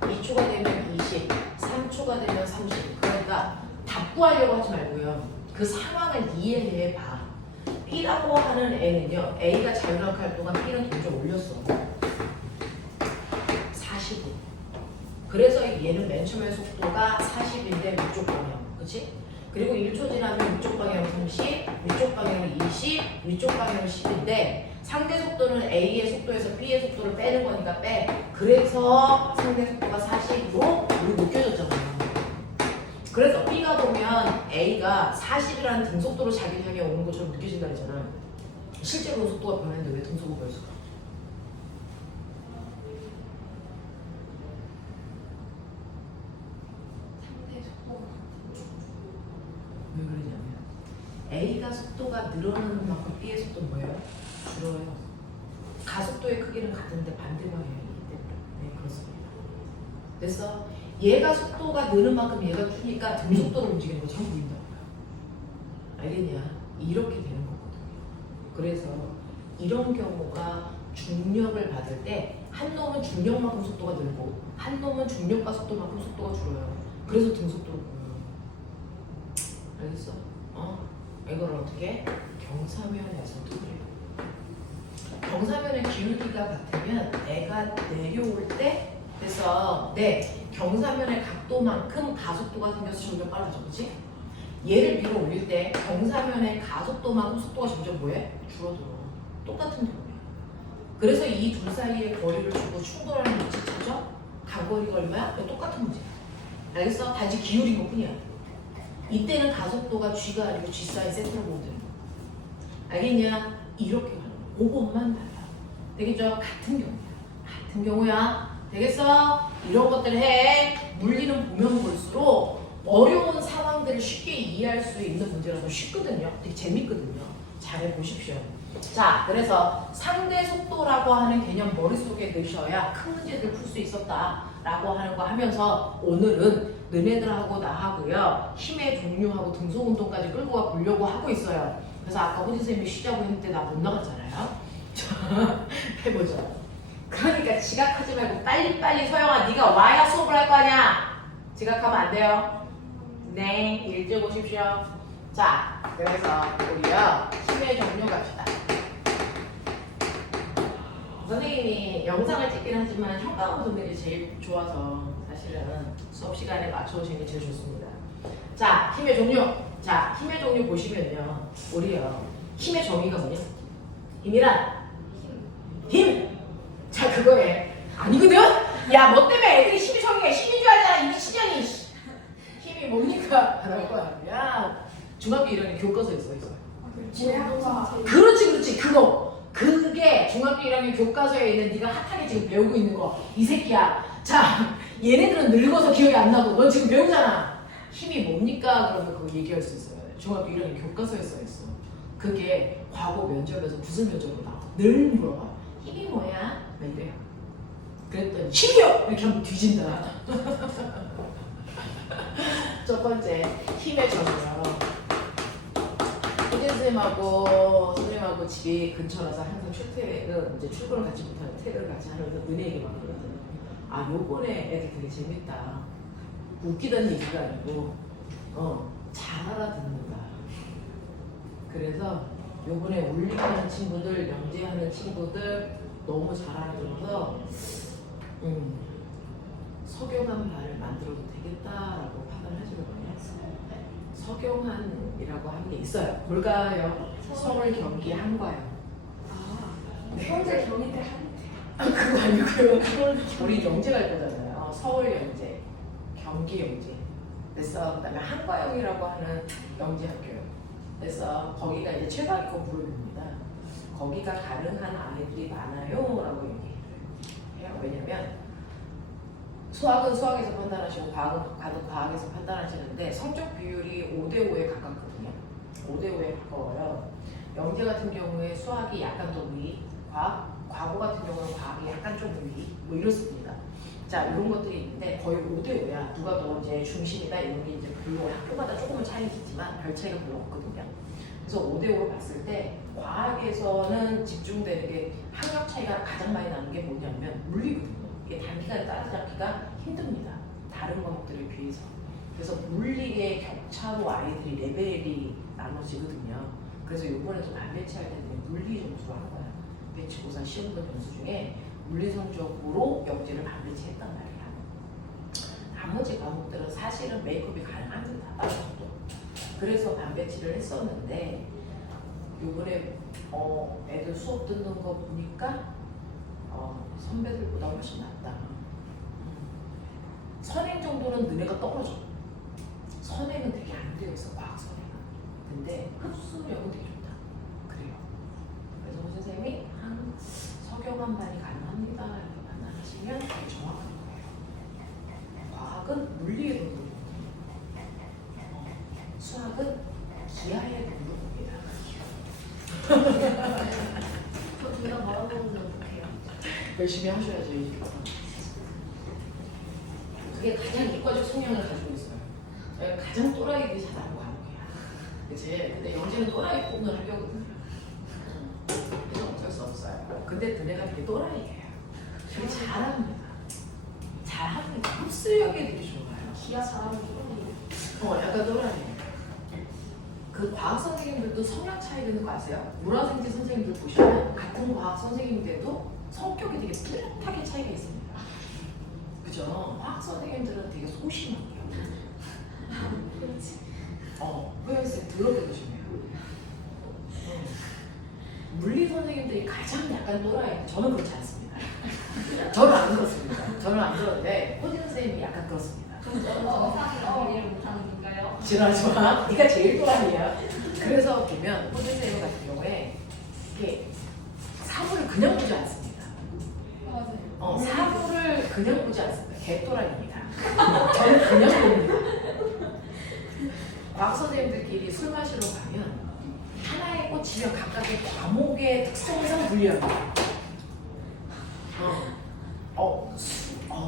2초가 되면 20, 3초가 되면 30. 그러니까 답구하려고 하지 말고요. 그 상황을 이해해 봐. B라고 하는 애는요. A가 자유낙할 동안 B는 던져 올렸어. 45. 그래서 얘는 맨 처음에 속도가 40인데 위쪽 방향. 그치? 그리고 1초 지나면 위쪽 방향 30, 위쪽 방향은 20, 위쪽 방향은 10인데 상대 속도는 A의 속도에서 B의 속도를 빼는 거니까 빼. 그래서 상대 속도가 40으로 우리 느껴졌잖아요. 그래서 B가 보면 A가 40이라는 등속도로 자기를 향해 오는 것처럼 느껴진다 그랬잖아. 실제로 속도가 변했는데 왜 등속으로 보였을까? 상대 속도가 왜 그러냐면 A가 속도가 늘어나는 만큼 B의 속도는 뭐예요? 줄어요. 가속도의 크기는 같은데 반대 방향이기 때문에. 네, 그렇습니다. 그래서 얘가 속도가 느는 만큼 얘가 주니까 등속도로 움직이는 것처럼 보인다고요. 알겠냐? 이렇게 되는 거거든요. 그래서 이런 경우가 중력을 받을 때 한 놈은 중력만큼 속도가 늘고 한 놈은 중력과 속도만큼 속도가 줄어요. 그래서 등속도로 보여요. 알겠어? 이걸 어떻게? 경사면에서도 그래요. 경사면의 기울기가 같으면 애가 내려올 때 그래서 경사면의 각도만큼 가속도가 생겨서 점점 빨라져, 그렇지? 얘를 밀어 올릴 때 경사면의 가속도만큼 속도가 점점 뭐해? 줄어들어. 똑같은 경우야. 그래서 이 둘 사이의 거리를 주고 충돌하는 문제 찾죠? 간거리가 얼마야? 똑같은 문제야. 알겠어? 단지 기울인 것 뿐이야. 이때는 가속도가 G가 아니고 G 사인 세트로 보면 되는 거야. 알겠냐? 이렇게 가는 거야. 그것만 달라. 되겠죠? 같은 경우야. 같은 경우야. 되겠어? 이런 것들 해. 물리는 보면 볼수록 어려운 상황들을 쉽게 이해할 수 있는 문제라서 쉽거든요. 되게 재밌거든요. 잘 보십시오. 자, 그래서 상대 속도라고 하는 개념 머릿속에 넣으셔야 큰 문제들 풀 수 있었다라고 하는 거 하면서 오늘은 너네들하고 나하고요. 힘의 종류하고 등속 운동까지 끌고 가 보려고 하고 있어요. 그래서 아까 호진 선생님이 쉬자고 했는데 나 못 나갔잖아요. 자, 해보죠. 그러니까 지각하지 말고 빨리빨리 서영아 네가 와야 수업을 할 거 아니야. 지각하면 안 돼요. 네, 일찍 오십시오. 자, 그래서 우리요 힘의 종류 갑시다. 선생님이 영상을 찍긴 하지만 현관음 선생님이 제일 좋아서 사실은 수업 시간에 맞춰오시는 게 제일 좋습니다. 자, 힘의 종류. 자, 힘의 종류 보시면요. 우리요 힘의 정의가 뭐냐? 힘이란? 힘! 자, 그거에 아니거든? 야, 너 때문에 애들이 힘의 정의가 힘인 줄 알잖아. 이 미친년이. 힘이 뭡니까? 라고 하면 중학교 1학년 교과서에 써있어요. 그렇지 그거. 그게 중학교 1학년 교과서에 있는 네가 핫하게 지금 배우고 있는 거. 이 새끼야. 자, 얘네들은 늙어서 기억이 안 나고 넌 지금 배우잖아. 힘이 뭡니까? 그러면 그거 얘기할 수 있어요. 중학교 1학년 교과서에 써있어. 그게 과거 면접에서 무슨 면접으로 나와. 늘 물어봐. 힘이 뭐야? 막 이래요. 그랬더니 힘이요! 이렇게 하면 뒤진다. 첫 번째, 힘의 정의요. 호진 선생님하고 집이 근처라서 항상 출퇴근, 이제 출근을 같이 못하는 퇴근을 같이 하면서 너네 얘기 막 그러거든. 아, 요번에 애들 되게 재밌다. 웃기다는 얘기가 아니고, 잘 알아듣는다. 그래서 요번에 울리하는 친구들, 영재하는 친구들 너무 잘 알아들어서, 석영한 말을 만들어도 되겠다라고 판단하시거든요. 석영한이라고 하는 게 있어요. 뭘까요? 서울, 경기, 한과요. 네. 현재 경희대 한대. 그거 아니고요. 우리 영재 갈 거잖아요. 서울 영재, 경기 영재. 그래서 그다음에 한과영이라고 하는 영재 학교요. 그래서 거기가 이제 최강위권 무릎입니다. 거기가 가능한 아이들이 많아요라고 얘기해요. 왜냐면 수학은 수학에서 판단하시고 과학은 과학에서 판단하시는데 성적 비율이 5대5에 가깝거든요. 5대5에 가까워요. 영재 같은 경우에 수학이 약간 더 위, 과거 같은 경우는 과학이 약간 좀 위, 뭐 이렇습니다. 자, 이런 것들이 있는데 거의 5대5야. 누가 더 이제 중심이다 이런 게 이제 별로 학교마다 조금은 차이는 있지만 별 차이가 별로 없거든요. 그래서 5대5로 봤을 때 과학에서는 집중되는 게 학력 차이가 가장 많이 나는 게 뭐냐면 물리거든요. 이게 단기간에 따라잡기가 힘듭니다. 다른 과목들에 비해서. 그래서 물리의 격차로 아이들이 레벨이 나눠지거든요. 그래서 이번에 좀 안 배치할 때는 물리 점수로 한 거야. 배치고사 시험본 점수 중에 물리 성적으로 영재를 반배치했단 말이야. 나머지 과목들은 사실은 메이크업이 가능합니다. 다른 것도. 그래서 반배치를 했었는데 요번에 애들 수업 듣는 거 보니까 선배들보다 훨씬 낫다. 선행 정도는 너네가 떨어져. 선행은 되게 안 되어 있어, 과학 선행은. 근데 흡수력은 되게 좋다. 그래요. 그래서 호진 선생님이 한 석영한 반이 가능합니다. 이렇게 판단하시면 되게 정확한 거예요. 과학은 물리의 동물입니다. 수학은 기하의 동물입니다. 둘다 말아보는데 어떡해요? 열심히 하셔야죠. 그게 가장 이과적 성향을 가지고 있어요. 저희가 가장 또라이들이 잘하는 과목이야. 근데 영재는 또라이 뽑는 학교거든요. 그래서 어쩔 수 없어요. 근데 너네가 되게 또라이예요. 되게 잘합니다. 잘합니다. 흡수력이 되게 좋아요. 기아 잘하는 거 약간 또라이예요. 그 과학 선생님들도 성향 차이 있는 거 아세요? 문화생태 선생님들 보시면 같은 과학 선생님인데도 성격이 되게 뚜렷하게 차이가 있습니다. 그죠? 화학 선생님들은 되게 소심해요. 그렇지. 호연쌤 더럽게 조심해요. 물리 선생님들이 가장 약간 또라이. 저는 그렇지 않습니다. 저는 안 그렇습니다. 저는 안 그런데 호진 선생님이 약간 그렇습니다. 그럼 저는 정상이라고 이해를 못하는 건가요? 지나지 마. 네가 제일 또라이야. 그래서 보면 호진 선생님 같은 경우에 이렇게 사물을 그냥 보지 않습니다. 맞아요. 사물을 그냥 보지 않습니다. 개또라이입니다. 저는 그냥 봅니다. 과학 선생님들끼리 술 마시러 가면 하나에 꽂히면 각각의 과목의 특성상 분류합니다.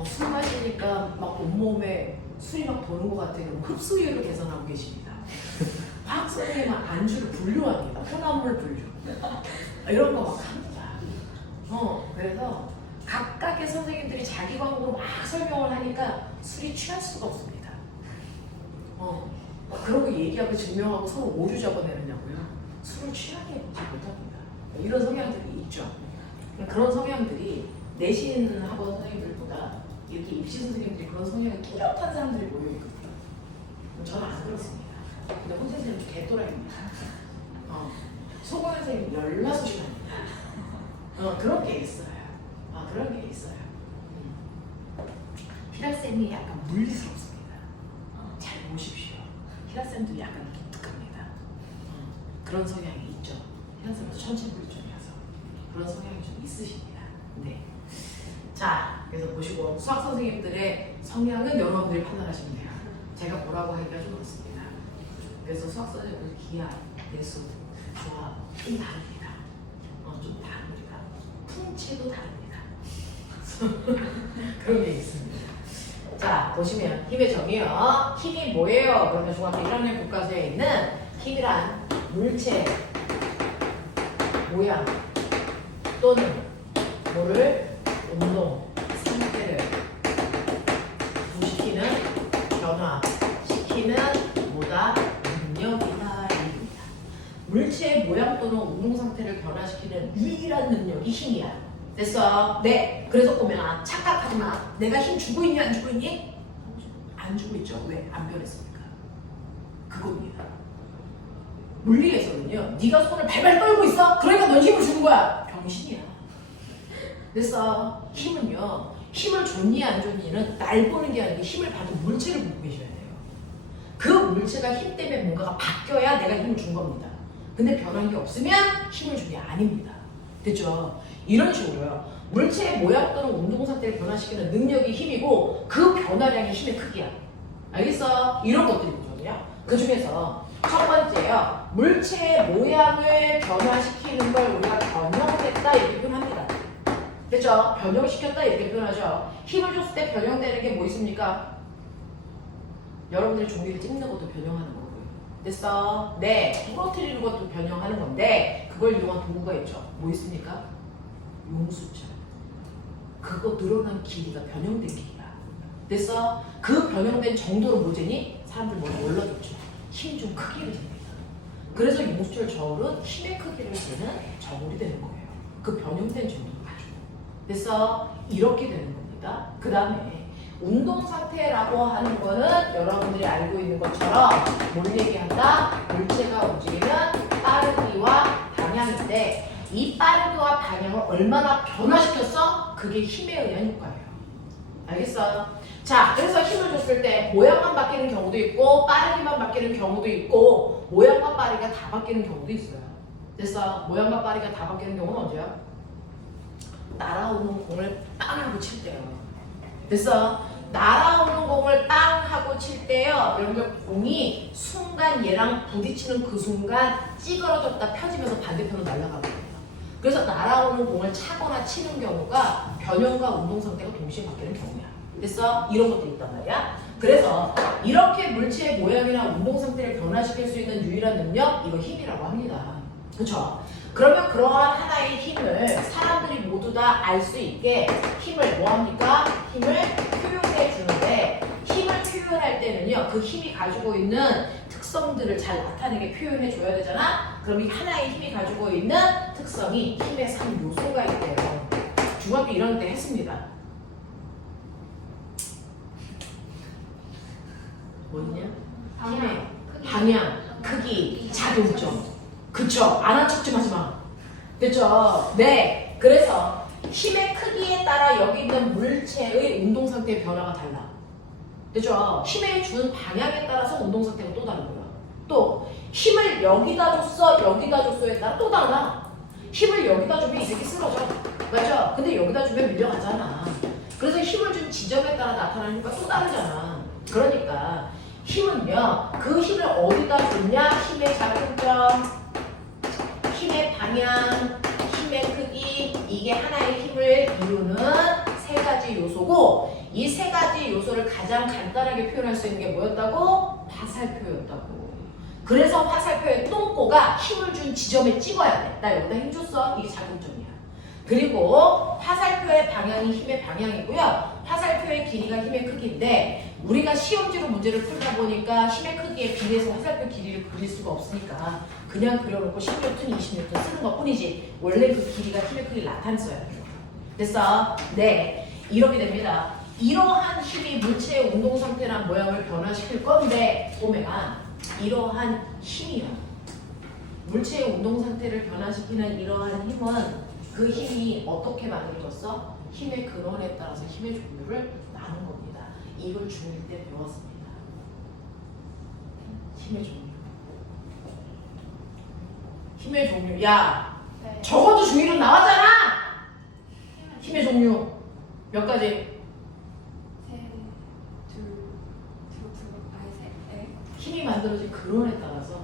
술 마시니까 막 온몸에 술이 막 도는 것 같아요. 그럼 흡수율을 계산하고 계십니다. 화학 선생님은 안주를 분류합니다. 혼합물 분류. 이런 거 막 합니다. 그래서 각각의 선생님들이 자기 과목으로 막 설명을 하니까 술이 취할 수가 없습니다. 그런 거 얘기하고 증명하고 서로 오류 적어내느냐고요. 술을 취하게 보지 못합니다. 이런 성향들이 있죠. 그런 성향들이 내신 학원 선생님들보다 이렇게 입시 선생님들이 그런 성향이 뚜렷한 사람들이 모여있거든요. 저는 안 그렇습니다. 근데 혼자 선생님 좀 개또라입니다. 소건 선생님 열나소심합니다. 그런 게 있어요. 그런 게 있어요. 희라쌤이 약간 물리스럽습니다. 잘 보십시오. 희라쌤도 약간 독특합니다. 그런 성향이 있죠. 희라쌤도 천체물리점이라서 그런 성향이 좀 있으십니다. 네. 자, 그래서 보시고 수학 선생님들의 성향은 여러분들이 판단하시면 돼요. 제가 뭐라고 하기가 좀 그렇습니다. 그래서 수학 선생님들 기하, 예수, 조합 좀 다릅니다. 좀 다릅니다. 풍치도 다릅니다. 그런 게 있습니다. 자, 보시면 힘의 정의요. 힘이 뭐예요? 그러면 중학교 1학년 교과서에 있는 힘이란 물체, 모양 또는 뭐를 운동, 상태를 부시키는, 변화시키는 뭐다? 능력이다. 입니다. 물체의 모양 또는 운동 상태를 변화시키는 유일한 능력이 힘이야. 됐어? 네. 그래서 보면 착각하지 마. 내가 힘 주고 있니 안 주고 있니? 안 주고 있죠. 왜? 안 변했으니까. 그겁니다. 물리에서는요. 네가 손을 발발 떨고 있어. 그러니까 넌 힘을 주는 거야. 병신이야. 됐어? 힘은요. 힘을 줬니 안 줬니는 날 보는 게 아니고 힘을 받은 물체를 보고 계셔야 돼요. 그 물체가 힘 때문에 뭔가가 바뀌어야 내가 힘을 준 겁니다. 근데 변한 게 없으면 힘을 준 게 아닙니다. 됐죠? 이런 식으로요. 물체의 모양 또는 운동 상태를 변화시키는 능력이 힘이고 그 변화량이 힘의 크기야. 알겠어? 이런 것들이 보거든요. 그 중에서 첫 번째요. 물체의 모양을 변화시키는 걸 우리가 변형했다 이렇게 표현합니다. 됐죠? 변형시켰다 이렇게 표현하죠. 힘을 줬을 때 변형되는 게 뭐 있습니까? 여러분들이 종이를 찍는 것도 변형하는 거고요. 됐어? 네. 부러뜨리는 것도 변형하는 건데 그걸 이용한 도구가 있죠. 뭐 있습니까? 용수철. 그거 늘어난 길이가 변형된 길이야. 됐어? 그 변형된 정도로 뭐제니? 사람들 몰라줬죠. 힘 좀 크기를 잽니다. 그래서 용수철 저울은 힘의 크기를 재는 저울이 되는 거예요. 그 변형된 정도를 가지고. 됐어? 이렇게 되는 겁니다. 그 다음에 운동 상태라고 하는 거는 여러분들이 알고 있는 것처럼 뭘 얘기한다? 물체가 움직이는 빠르기와 방향인데 이 빠르기와 방향을 얼마나 변화시켰어? 그게 힘에 의한 효과예요. 알겠어? 자, 그래서 힘을 줬을 때 모양만 바뀌는 경우도 있고 빠르기만 바뀌는 경우도 있고 모양과 빠르기가 다 바뀌는 경우도 있어요. 됐어? 모양과 빠르기가 다 바뀌는 경우는 언제야? 날아오는 공을 빵 하고 칠 때요. 됐어? 날아오는 공을 빵 하고 칠 때요. 여러분들 공이 순간 얘랑 부딪히는 그 순간 찌그러졌다 펴지면서 반대편으로 날아가거든요. 그래서 날아오는 공을 차거나 치는 경우가 변형과 운동 상태가 동시에 바뀌는 경우야. 됐어? 이런 것도 있단 말이야. 그래서 이렇게 물체의 모양이나 운동 상태를 변화시킬 수 있는 유일한 능력, 이거 힘이라고 합니다. 그쵸? 그러면 그러한 하나의 힘을 사람들이 모두 다 알 수 있게 힘을 뭐합니까? 힘을 표현해 주는데 힘을 표현할 때는요. 그 힘이 가지고 있는 특성들을 잘 나타내게 표현해 줘야 되잖아. 그럼 이 하나의 힘이 가지고 있는 특성이 힘의 3요소가 있대요. 중학교 1학년 때 했습니다. 뭐냐? 힘의 방향, 크기, 작용점. 그쵸? 안한 척 좀 하지 마. 됐죠? 네. 그래서 힘의 크기에 따라 여기 있는 물체의 운동 상태의 변화가 달라. 됐죠? 힘을 주는 방향에 따라서 운동 상태가 또 다르고요. 또 힘을 여기다 줬어, 여기다 줬어에 따라 또 달라. 힘을 여기다 주면 이 새끼 쓰러져. 맞죠? 근데 여기다 주면 밀려가잖아. 그래서 힘을 준 지점에 따라 나타나는 효과가 또 다르잖아. 그러니까 힘은요, 그 힘을 어디다 줬냐? 힘의 작용점, 힘의 방향, 힘의 크기, 이게 하나의 힘을 이루는 세 가지 요소고, 이 세 가지 요소를 가장 간단하게 표현할 수 있는 게 뭐였다고? 화살표였다고. 그래서 화살표의 똥꼬가 힘을 준 지점에 찍어야 돼. 나 여기다 힘 줬어. 이게 작용점이야. 그리고 화살표의 방향이 힘의 방향이고요. 화살표의 길이가 힘의 크기인데, 우리가 시험지로 문제를 풀다 보니까 힘의 크기에 비례해서 화살표 길이를 그릴 수가 없으니까 그냥 그려놓고 10뉴턴, 20뉴턴 쓰는 것 뿐이지, 원래 그 길이가 힘의 크기를 나타냈어야 돼요. 됐어? 네. 이렇게 됩니다. 이러한 힘이 물체의 운동 상태란 모양을 변화시킬 건데, 보면 이러한 힘이요, 물체의 운동 상태를 변화시키는 이러한 힘은 그 힘이 어떻게 만들어졌어? 힘의 근원에 따라서 힘의 종류를 나눈 겁니다. 이걸 중1 때 배웠습니다. 힘의 종류. 힘의 종류. 야, 네. 적어도 중1은 나왔잖아. 힘의 종류 몇 가지? 힘이 만들어진 근원에 따라서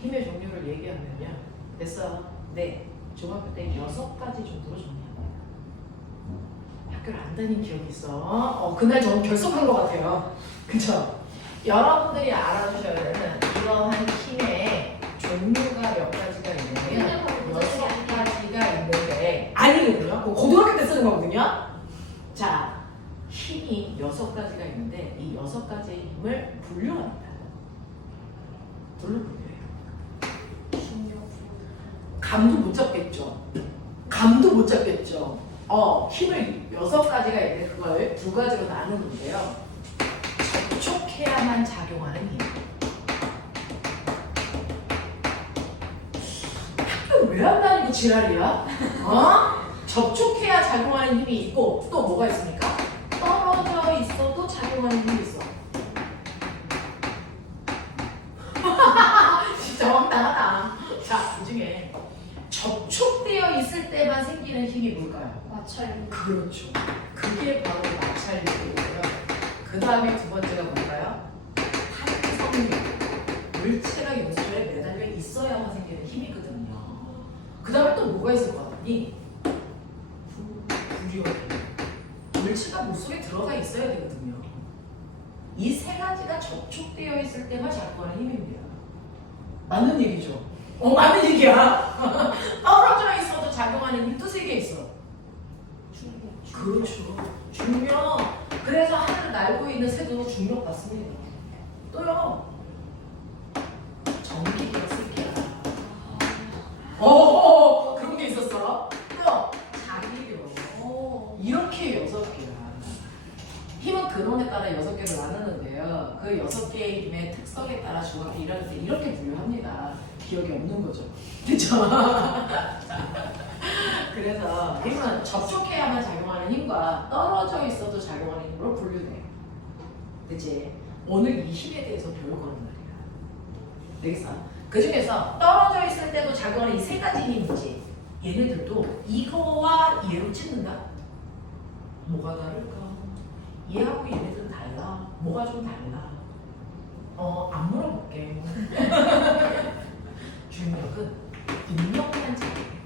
힘의 종류를 얘기하면요. 됐어? 네. 중학교 때 6가지 정도로 정리합니다. 학교를 안 다닌 기억이 있어. 그날 저는 결석한 것 같아요. 그쵸? 여러분들이 알아두셔야 되는 이러한 힘의 종류가 몇 가지가 있는데요. 6가지가 있는데, 아니거든요. 그거 고등학교 때 쓰는 거거든요. 자, 힘이 6가지가 있는데 이 6가지의 힘을 분류합니다. 분류해요. 감도 못 잡겠죠. 감도 못 잡겠죠. 힘을 6가지가 있는데 그걸 2가지로 나누는데요. 접촉해야만 작용하는 힘. 학교 왜 안 다니고 지랄이야? 접촉해야 작용하는 힘이 있고, 또 뭐가 있습니까? 떨어져 있어도 작용하는 힘이 있어. 진짜 황당하다. 자, 그 중에 접촉되어 있을 때만 생기는 힘이 뭘까요? 마찰. 그렇죠. 그게 바로 마찰력이고요. 그 다음에 두 번째가 뭘까요? 탄성력. 물체가 요소에 매달려 있어야만 생기는 힘이거든요. 그 다음에 또 뭐가 있을 것 같니? 구력. 물체가 물속에 들어가 있어야 되거든요. 이 세 가지가 접촉되어 있을 때만 작동하는 힘입니다. 맞는 얘기죠? 맞는 얘기야. 떨어져 있어도 작용하는 힘 또 3개 있어. 그렇죠. 중력. 그래서 하늘을 날고 있는 새도 중력 받습니다. 또요. 전기기가 쓸게야. 그런 게 있었어. 또 자기력. 이렇게 6개야. 힘은 근원에 따라 6개로 나누는데요. 그 6개의 힘의 특성에 따라 중학교 1학년 때 이렇게 분류합니다. 기억이 없는 거죠. 그렇죠? 그래서 힘은 접촉해야만 작용하는 힘과 떨어져 있어도 작용하는 힘으로 분류돼요. 그치? 오늘 이 힘에 대해서 배울 거란 말이야. 되겠어? 그 중에서 떨어져 있을 때도 작용하는 이 3가지 힘이지. 얘네들도 이거와 얘로 찍는다? 뭐가 다를까? 얘하고 얘네들은 달라. 뭐가 좀 달라? 안 물어볼게. 중력은 인력만 작용해.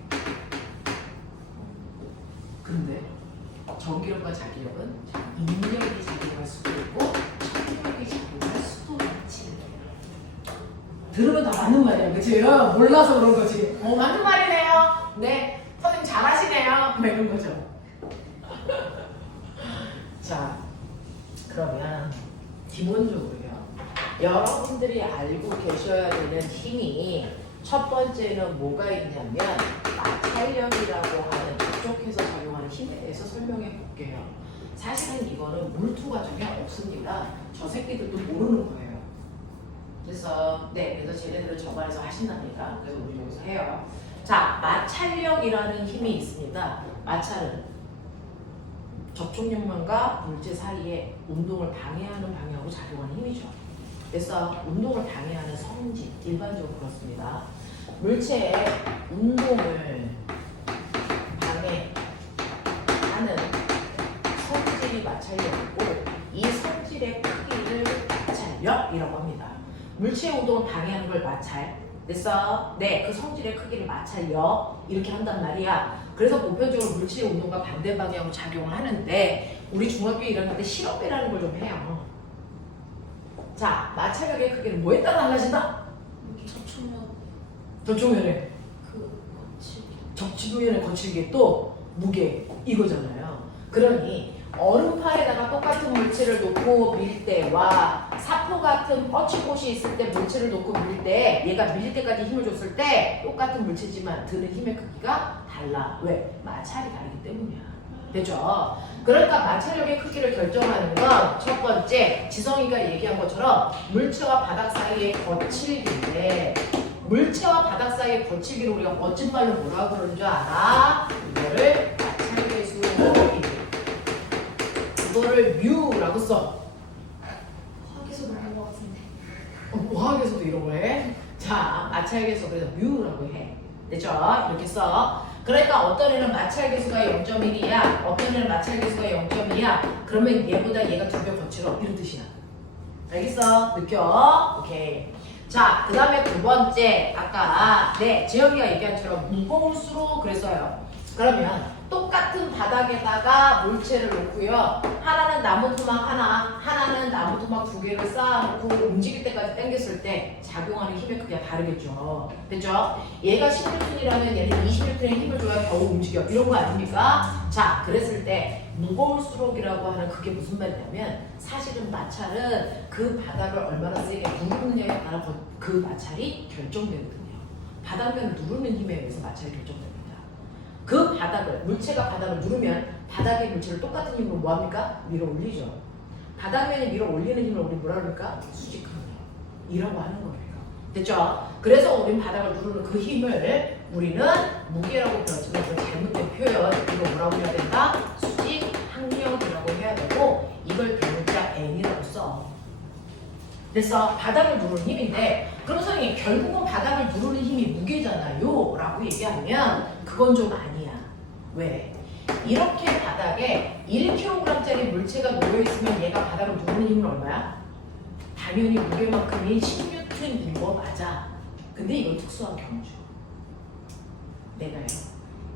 근데 전기력과 자기력은 인력이 작용할 수도 있고 천력이 작용할 수도 있지. 들으면 다 맞는 말이야, 그치? 몰라서 그런 거지. 맞는 말이네요. 네, 선생님 잘하시네요. 이런 거죠. 자, 그러면 기본적으로요. 여러분들이 알고 계셔야 되는 힘이 첫 번째는 뭐가 있냐면 마찰력이라고 하는 이쪽에서 작용하는 힘에 대해서 설명해 볼게요. 사실은 이거는 물투 과정에 없습니다. 저 새끼들도 모르는 거예요. 그래서 그래서 쟤네들은 저반에서 하신답니다. 그래서 우리 여기서 해요. 자, 마찰력이라는 힘이 있습니다. 마찰은 접촉력만과 물체 사이에 운동을 방해하는 방향으로 작용하는 힘이죠. 그래서 운동을 방해하는 성질, 일반적으로 그렇습니다. 물체의 운동을 방해하는 성질이 마찰력이고 이 성질의 크기를 마찰력이라고 합니다. 물체의 운동을 방해하는 걸 마찰. 그래서 그 성질의 크기를 마찰력 이렇게 한단 말이야. 그래서 보편적으로 물체의 운동과 반대 방향으로 작용을 하는데 우리 중학교 1학년 때 실험이라는 걸 좀 해요. 자, 마찰력의 크기는 뭐에 따라 달라진다? 접촉면에 접촉면의 거칠기 또 무게 이거잖아요. 그러니 얼음파에다가 똑같은 물체를 놓고 밀 때와 사포 같은 뻗치곳이 있을 때 물체를 놓고 밀 때 얘가 밀 때까지 힘을 줬을 때 똑같은 물체지만 드는 힘의 크기가 달라. 왜? 마찰이 다르기 때문이야. 됐죠? 그러니까 마찰력의 크기를 결정하는 건 첫 번째 지성이가 얘기한 것처럼 물체와 바닥 사이의 거칠기인데 물체와 바닥 사이의 거칠기를 우리가 멋진 말로 뭐라고 그러는 줄 알아? 이거를 마찰계수 이거를 뮤라고 써. 화학에서 나온 것 같은데. 화학에서도 이런 거 해. 자, 마찰계수 그래서 뮤라고 해. 됐죠? 이렇게 써. 그러니까 어떤 애는 마찰계수가 0.1이야. 어떤 애는 마찰계수가 0.2야. 그러면 얘보다 얘가 2배 거칠어. 이런 뜻이야. 알겠어? 느껴? 오케이. 자, 그 다음에 두 번째. 아까 재혁이가 얘기한 처럼 무거울수록 그랬어요. 그러면 똑같은 바닥에다가 물체를 놓고요. 하나는 나무 토막 하나는 나무 토막 2개를 쌓아놓고 움직일 때까지 당겼을 때 작용하는 힘의 크기가 다르겠죠. 됐죠? 얘가 10N이라면 얘는 20N의 힘을 줘야 겨우 움직여. 이런 거 아닙니까? 자, 그랬을 때 무거울수록이라고 하는 그게 무슨 말이냐면 사실은 마찰은 그 바닥을 얼마나 세게 누르느냐에 따라 그 마찰이 결정되거든요. 바닥면 누르는 힘에 의해서 마찰이 결정됩니다. 그 바닥을, 물체가 바닥을 누르면 바닥의 물체를 똑같은 힘으로 뭐합니까? 밀어 올리죠. 바닥면에 밀어 올리는 힘을 우리 뭐라 그럴까? 수직항력이라고 하는 거예요. 됐죠? 그래서 우린 바닥을 누르는 그 힘을 우리는 무게라고 불렀지만 그 잘못된 표현, 이거 뭐라고 해야 된다? 수직항력이라고 해야 되고 이걸 대문자 N이라고 써. 그래서 바닥을 누르는 힘인데 그럼 선생님 결국은 바닥을 누르는 힘이 무게잖아요 라고 얘기하면 그건 좀 아니야. 왜? 이렇게 바닥에 1kg짜리 물체가 놓여있으면 얘가 바닥을 누르는 힘은 얼마야? 당연히 무게만큼이 10N인 거 맞아. 근데 이건 특수한 경우죠. 내가요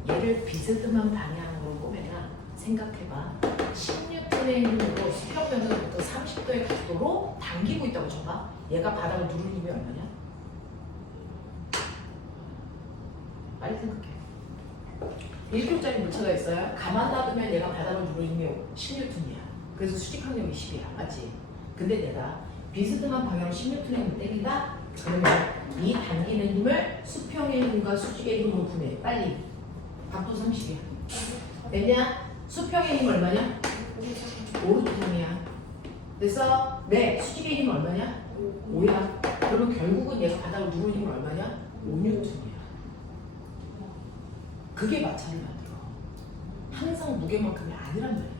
얘를 비스듬한 방향으로 보면 생각해봐. 10N의 힘으로 수평면으로부터 30도의 각도로 당기고 있다고 쳐봐. 얘가 바닥을 누르는 힘이 얼마냐? 빨리 생각해. 1kg짜리 물체가 있어요. 가만 놔두면 얘가 바닥을 누르는 힘이 10N이야. 그래서 수직항력이 10이야. 맞지? 근데 내가 비스듬한 방향으로 10N의 힘을 때린다? 그러면 이 당기는 힘을 수평의 힘과 수직의 힘으로 분해. 빨리. 각도 30이야. 됐냐? 수평의 힘 얼마냐? 5루트이야. 그래서 수직의 힘 얼마냐? 5야. 그러면 결국은 얘가 바닥을 누르는 힘은 얼마냐? 5N이야. 그게 마찰을 만들어. 항상 무게만큼이 아니란 말이야.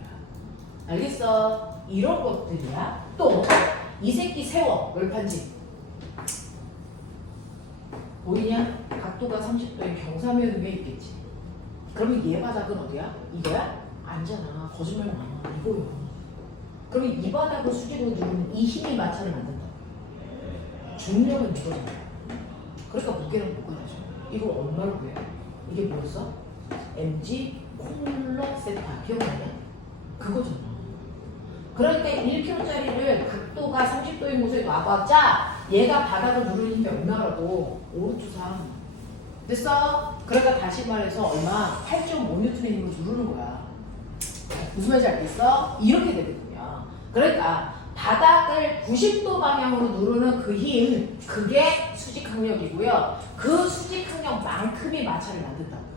알겠어? 이런 것들이야. 또 이 새끼 세워. 월판지. 보이냐? 각도가 30도인 경사면 위에 있겠지. 그러면 얘 바닥은 어디야? 이거야? 아니잖아. 거짓말 많아. 이거요. 그러면 이 바닥을 수직으로 누르는 이 힘이 마찰을 만든다. 중력은 이거잖아. 그러니까 무게랑 무관하죠. 이걸 얼마를 구해? 이게 뭐였어? mg 콜러 세타. 기억나냐? 그거잖아. 그러니까 1kg짜리를 각도가 30도인 곳에 놔봤자 얘가 바닥을 누르는 힘이 얼마라고? 5루트3. 됐어? 그러니까 다시 말해서 얼마? 8.5N의 힘을 누르는 거야. 무슨 말인지 알겠어? 이렇게 되거든요. 그러니까 바닥을 90도 방향으로 누르는 그 힘, 그게 수직항력이고요. 그 수직항력만큼이 마찰을 만든다고요.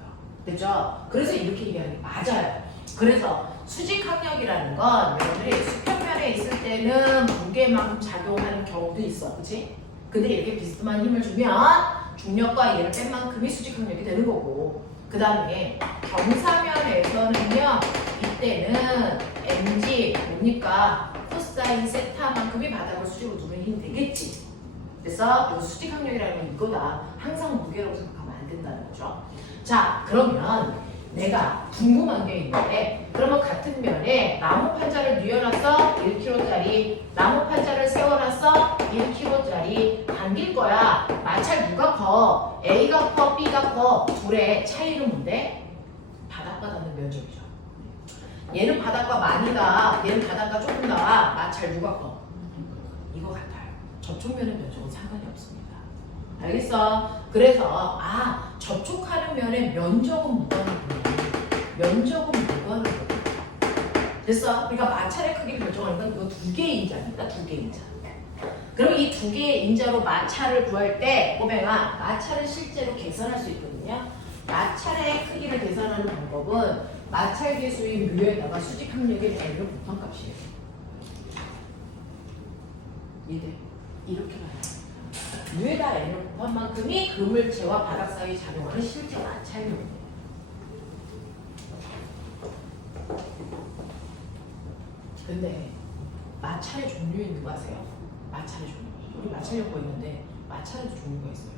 됐죠? 그래서 이렇게 얘기하는 게 맞아요. 그래서 수직항력이라는 건 여러분들이 수평면에 있을 때는 무게만큼 작용하는 경우도 있어. 그치? 근데 이렇게 비스듬한 힘을 주면 중력과 얘를 뺀 만큼이 수직항력이 되는 거고, 그 다음에 경사면에서는요, 이때는 mg 뭡니까? 코사인 세타만큼이 바닥을 수직으로 누르는 힘이 되겠지. 그래서 이거 수직항력이라는 건 이거다. 항상 무게라고 생각하면 안 된다는 거죠. 자, 그러면 내가 궁금한 게 있는데, 그러면 같은 면에 나무 판자를 뉘어놨어 1kg짜리, 나무 판자를 세워놨어 1kg짜리 당길 거야. 마찰 누가 커? A가 커? B가 커? 둘의 차이는 뭔데? 바닥과 닿는 면적이죠. 얘는 바닥과 많이 닿아, 얘는 바닥과 조금 닿아. 마찰 누가 커? 이거 같아요. 접촉면의 면적은 상관이 없습니다. 알겠어? 그래서 접촉하는 면의 면적은 무관하구나. 면적은 무관하구나. 됐어? 그러니까 마찰의 크기를 결정하는 건 이거 두 개의 인자입니다. 두 개의 인자. 그럼 이 두 개의 인자로 마찰을 구할 때 꼬맹아, 마찰을 실제로 계산할 수 있거든요. 마찰의 크기를 계산하는 방법은 마찰 계수인 뮤에다가 수직항력인 L을 곱한 값이에요. 이렇게 가요. 뮤에다 L을 곱한 만큼이 그 물체와 바닥 사이 작용하는 실제 마찰력입니다. 근데 마찰의 종류 있는 거 아세요? 마찰의 종류. 우리 마찰력고 있는데 마찰에도 종류가 있어요.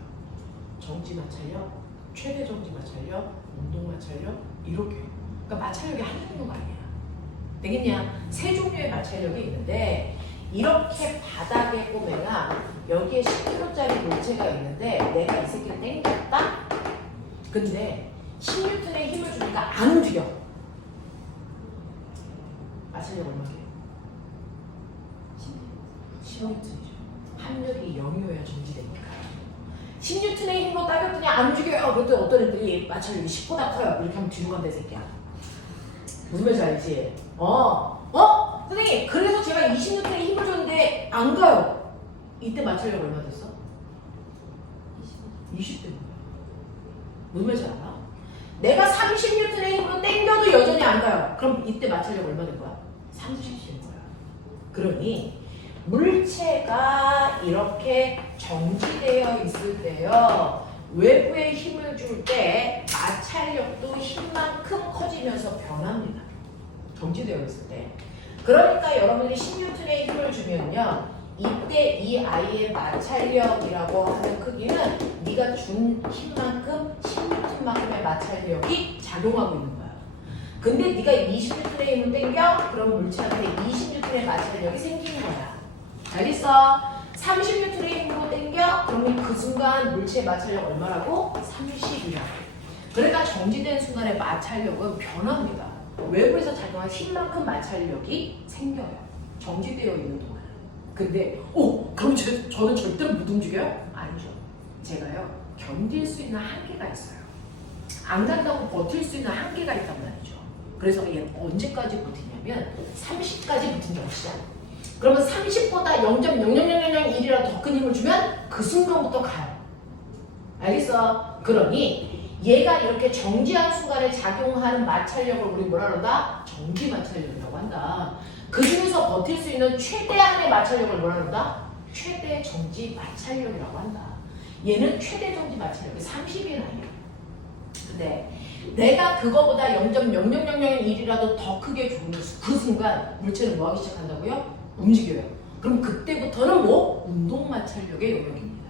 정지 마찰력, 최대 정지 마찰력, 운동 마찰력 이렇게. 그러니까 마찰력이 한 종류가 아니야. 되겠냐? 세 종류의 마찰력이 있는데 이렇게 바닥에 꼬매가 여기에 10kg짜리 물체가 있는데 내가 이 새끼를 당겼다? 근데 10N의 힘을 주니까 안 움직여. 마찰력 얼마게? 10N이죠. 합력이 0이어야 정지되니까. 10N의 힘으로 따겼더니 안 움직여요. 그랬더니 어떤 애들이 마찰력이 10보다 커요. 이렇게 하면 뒤로 간다 이 새끼야. 무슨 말인지 알지? 선생님, 그래서 제가 20N의 힘을 줬는데 안 가요. 이때 마찰력 얼마 됐어? 20대. 무슨 말인지 알아? 내가 30N의 힘으로 당겨도 여전히 안 가요. 그럼 이때 마찰력 얼마 된 거야? 30이 된 거야. 그러니 물체가 이렇게 정지되어 있을 때요, 외부에 힘을 줄 때 마찰력도 힘만큼 커지면서 변합니다. 정지되어 있을 때. 그러니까 여러분들이 10N의 힘을 주면요, 이때 이 아이의 마찰력이라고 하는 크기는 네가 준 힘만큼 10N만큼의 마찰력이 작용하고 있는 거야. 근데 네가 20N의 힘을 땡겨? 그럼 물체한테 20N의 마찰력이 생기는 거야. 알겠어? 30N의 힘으로 땡겨? 그러면 그 순간 물체의 마찰력 얼마라고? 30이라고. 그러니까 정지된 순간의 마찰력은 변합니다. 외부에서 작용한 힘만큼 마찰력이 생겨요. 정지되어 있는 동안. 근데 그럼 저는 절대로 못 움직여요? 아니죠. 제가요, 견딜 수 있는 한계가 있어요. 안 간다고 버틸 수 있는 한계가 있단 말이죠. 그래서 얘는 언제까지 버티냐면 30까지 버틴다고 시작. 그러면 30보다 0.00001이라도 더 큰 힘을 주면 그 순간부터 가요. 알겠어? 그러니 얘가 이렇게 정지한 순간에 작용하는 마찰력을 우리 뭐라 그런다? 정지 마찰력이라고 한다. 그 중에서 버틸 수 있는 최대한의 마찰력을 뭐라 그런다? 최대 정지 마찰력이라고 한다. 얘는 최대 정지 마찰력이 30이 나요. 근데 내가 그거보다 0.00001이라도 더 크게 주면 그 순간 물체는 뭐 하기 시작한다고요? 움직여요. 그럼 그때부터는 뭐? 운동 마찰력의 영역입니다.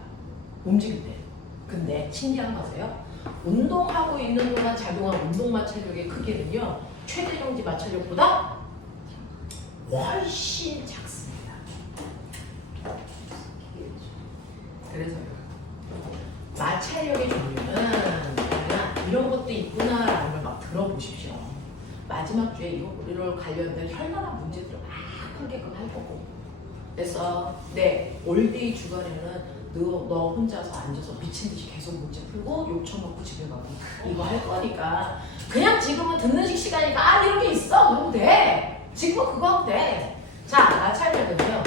움직일 때. 근데 신기한 거 아세요? 운동하고 있는 동안 작용한 운동 마찰력의 크기는요, 최대 정지 마찰력보다 훨씬 작습니다. 그래서요, 마찰력의 종류는 이런 것도 있구나라는 걸 막 들어보십시오. 마지막 주에 이거를 관련된 현란한 문제들을 막 하게끔 할 거고. 그래서 올데이 주간에는 너 혼자서 앉아서 미친 듯이 계속 문제 풀고 욕 처먹고 집에 가고 이거 할 거니까 그냥 지금은 듣는 시간이니까 이런 게 있어 그러면 돼. 지금은 그거 하면 돼. 자, 마찰력은요,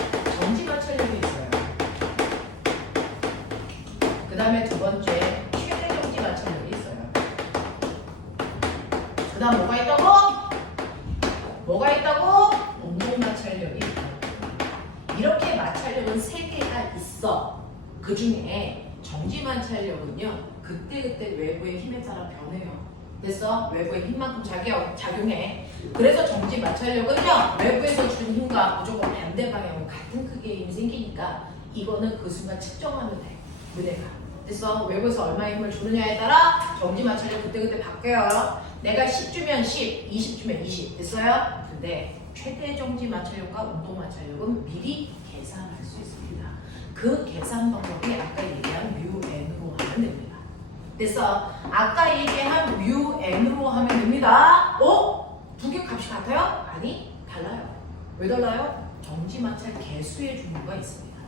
이렇게 마찰력은 3개가 있어. 그 중에 정지 마찰력은요, 그때그때 외부의 힘에 따라 변해요. 됐어? 외부의 힘만큼 작용해. 그래서 정지 마찰력은요, 외부에서 준 힘과 무조건 반대 방향으로 같은 크기의 힘이 생기니까 이거는 그 순간 측정하면 돼. 은혜가. 됐어? 외부에서 얼마의 힘을 주느냐에 따라 정지 마찰력 그때그때 바뀌어요. 내가 10 주면 10, 20 주면 20. 됐어요? 근데 최대 정지 마찰력과 운동 마찰력은 미리 계산할 수 있습니다. 그 계산 방법이 아까 얘기한 μn으로 하면 됩니다. 됐어? 아까 얘기한 μn으로 하면 됩니다. 두 개 값이 같아요? 아니, 달라요. 왜 달라요? 정지 마찰 개수의 종류가 있습니다.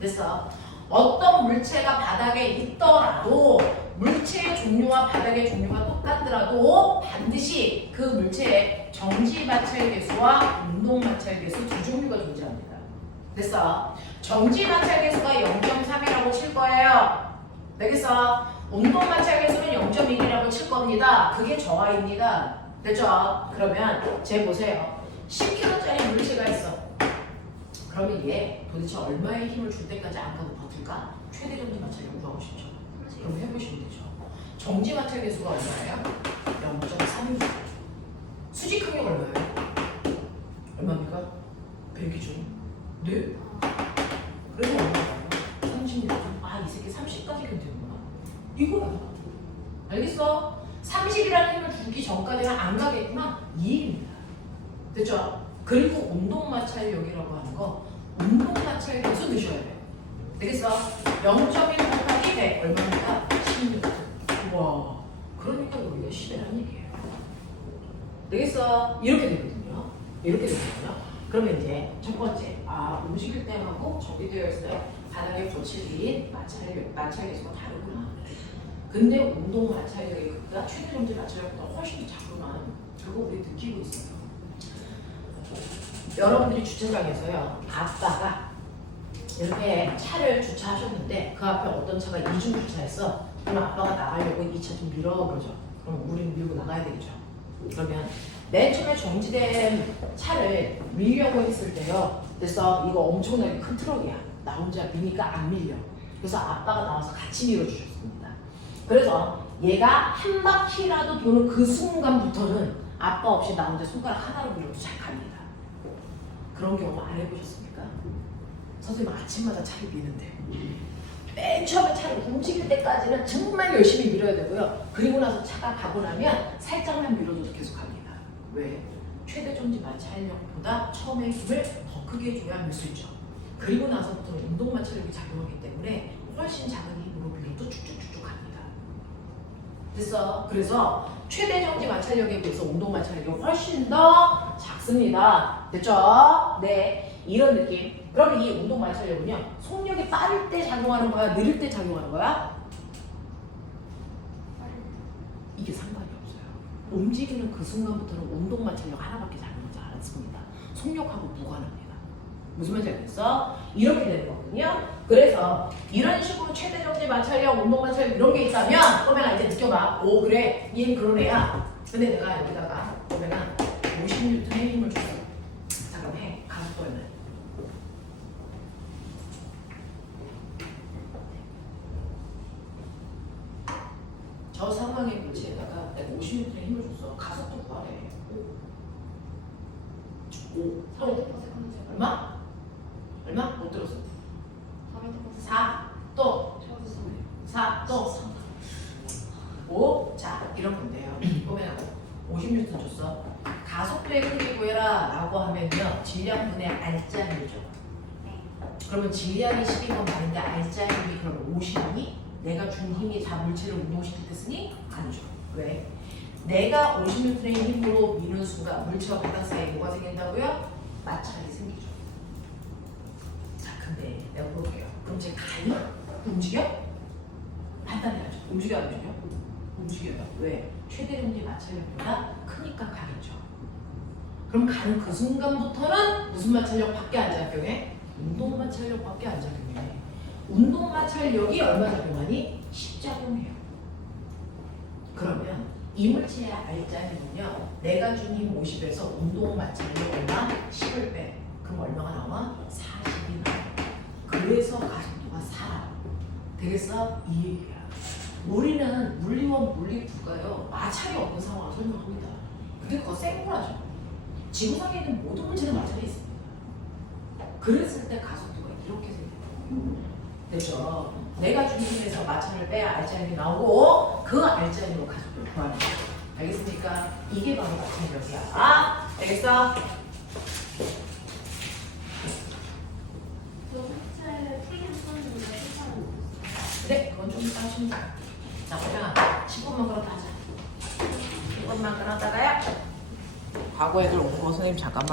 됐어? 어떤 물체가 바닥에 있더라도 물체의 종류와 바닥의 종류가 똑같더라도 반드시 그 물체의 정지 마찰 개수와 운동 마찰 개수 두 종류가 존재합니다. 됐어? 정지 마찰 개수가 0.3이라고 칠 거예요. 되겠어? 운동 마찰 개수는 0.1이라고 칠 겁니다. 그게 저하입니다. 됐죠? 그러면 쟤 보세요. 10kg짜리 물체가 있어. 그러면 얘 도대체 얼마의 힘을 줄 때까지 안 가고 버틸까? 최대 정지 마찰력 구하고 싶죠. 그럼 해보시면 되죠. 정지 마찰 개수가 얼마예요? 0.3입니다. 수직 항력 얼마예요? 얼마입니까? 100이죠. 네? 그래서 얼마예요? 36. 이 새끼 30까지 견디는구나. 이거야. 알겠어? 30이라는 힘을 주기 전까지는 안 가겠구나. 2입니다. 됐죠? 그리고 운동 마찰력이라고 하는 거, 운동 마찰 개수 넣으셔야 돼요. 되겠어? 0.1 곱하기 100 얼마니까? 16. 와, 그러니까 여기가 10이라는 얘기예요. 되겠어? 이렇게 되거든요. 이렇게 되거든요. 그러면 이제 첫 번째, 움직일 때 하고 저기 되어 있어요. 바닥에 거칠린 마찰 개수가 다르구나. 근데 운동 마찰력의 극과 최대 정지 마찰력보다 훨씬 작구나. 그거 우리 느끼고 있어요. 여러분들이 주차장에서요, 아빠가 이렇게 차를 주차하셨는데 그 앞에 어떤 차가 이중 주차했어. 그럼 아빠가 나가려고 이 차 좀 밀어 그러죠. 그럼 우리는 밀고 나가야 되겠죠. 그러면 맨 처음에 정지된 차를 밀려고 했을 때요, 됐어, 이거 엄청나게 큰 트럭이야. 나 혼자 미니까 안 밀려. 그래서 아빠가 나와서 같이 밀어주셨습니다. 그래서 얘가 한 바퀴라도 도는 그 순간부터는 아빠 없이 나 혼자 손가락 하나로 밀어도 잘 갑니다. 그런 경우 안 해보셨습니까? 선생님 아침마다 차를 미는데 맨 처음에 차를 움직일 때까지는 정말 열심히 밀어야 되고요. 그리고 나서 차가 가고 나면 살짝만 밀어줘도 계속 갑니다. 왜? 최대 정지 마찰력보다 처음에 힘을 더 크게 줘야 밀 수 있죠. 그리고 나서부터는 운동 마찰력이 작용하기 때문에 훨씬 작은 힘으로 밀어도 쭉쭉쭉쭉 갑니다. 됐어? 그래서 최대 정지 마찰력에 비해서 운동 마찰력이 훨씬 더 작습니다. 됐죠? 네, 이런 느낌. 그러면 이 운동 마찰력은요, 속력이 빠를 때 작용하는 거야, 느릴 때 작용하는 거야? 이게 상관이 없어요. 움직이는 그 순간부터는 운동 마찰력 하나밖에 작용하지 않습니다. 속력하고 무관합니다. 무슨 말인지 알겠어? 이렇게 되는 거거든요. 그래서 이런 식으로 최대 정지 마찰력, 운동 마찰력 이런 게 있다면 그러면 이제 느껴봐. 오, 그래, 얘는 그런 애야. 근데 내가 여기다가 그러면 50N의 힘을 줬어. 자, 그럼 해. 가속도 얼마야? 저 상황의 물체에다가 내가 50N의 힘을 줬어. 가속도 구하래. 5. 얼마? 얼마? 못 들었어. 4. 또. 4. 또. 5. 자, 이런 건데요. 보면 50N 줬어. 가속도의 크기 구해라 라고 하면요, 질량분의 알짜리죠. 그러면 질량이 10인 건 맞는데 알짜리이 그럼 50이니? 내가 준 힘이 다 물체를 운동시킬 때 쓰니? 아니죠. 왜? 내가 50N의 힘으로 미는 순간 물체와 바닥 사이에 뭐가 생긴다고요? 마찰이 생기죠. 자, 근데 내가 물어볼게요. 그럼 쟤 가요? 움직여? 판단해야죠. 움직여 안 움직여? 움직여요. 왜? 최대 정지 마찰력보다 크니까 가겠죠. 그럼 가는 그 순간부터는 무슨 마찰력밖에 안 작용해? 운동 마찰력밖에 안 작용해. 운동 마찰력이 얼마 작용하니? 10 작용해요. 그러면 이 물체의 알짜리는요, 내가 준 힘 50에서 운동 마찰력 얼마? 10을 빼. 그럼 얼마가 나와? 40이 그래서 가속도가 살아요. 되겠어? 이 얘기야. 우리는 물리원, 물리부가요. 마찰이 없는 상황을 설명합니다. 근데 그거 생물하죠. 지구상에 있는 모든 문제는 마찰이 있습니다. 그랬을 때 가속도가 이렇게 생겨요. 됐죠? 내가 중심에서 마찰을 빼야 알짜임이 나오고 그 알짜임으로 가속도를 구하는 거예요. 알겠습니까? 이게 바로 마찰력이야. 아, 알겠어? 저 색채 풀긴 썼는데 색깔은 그래, 그건 좀 이따 하시면 돼. 자, 그냥 10분만 그러다 하자. 10분만 그러다가요. 과거에 글 온 거 선생님 잠깐만.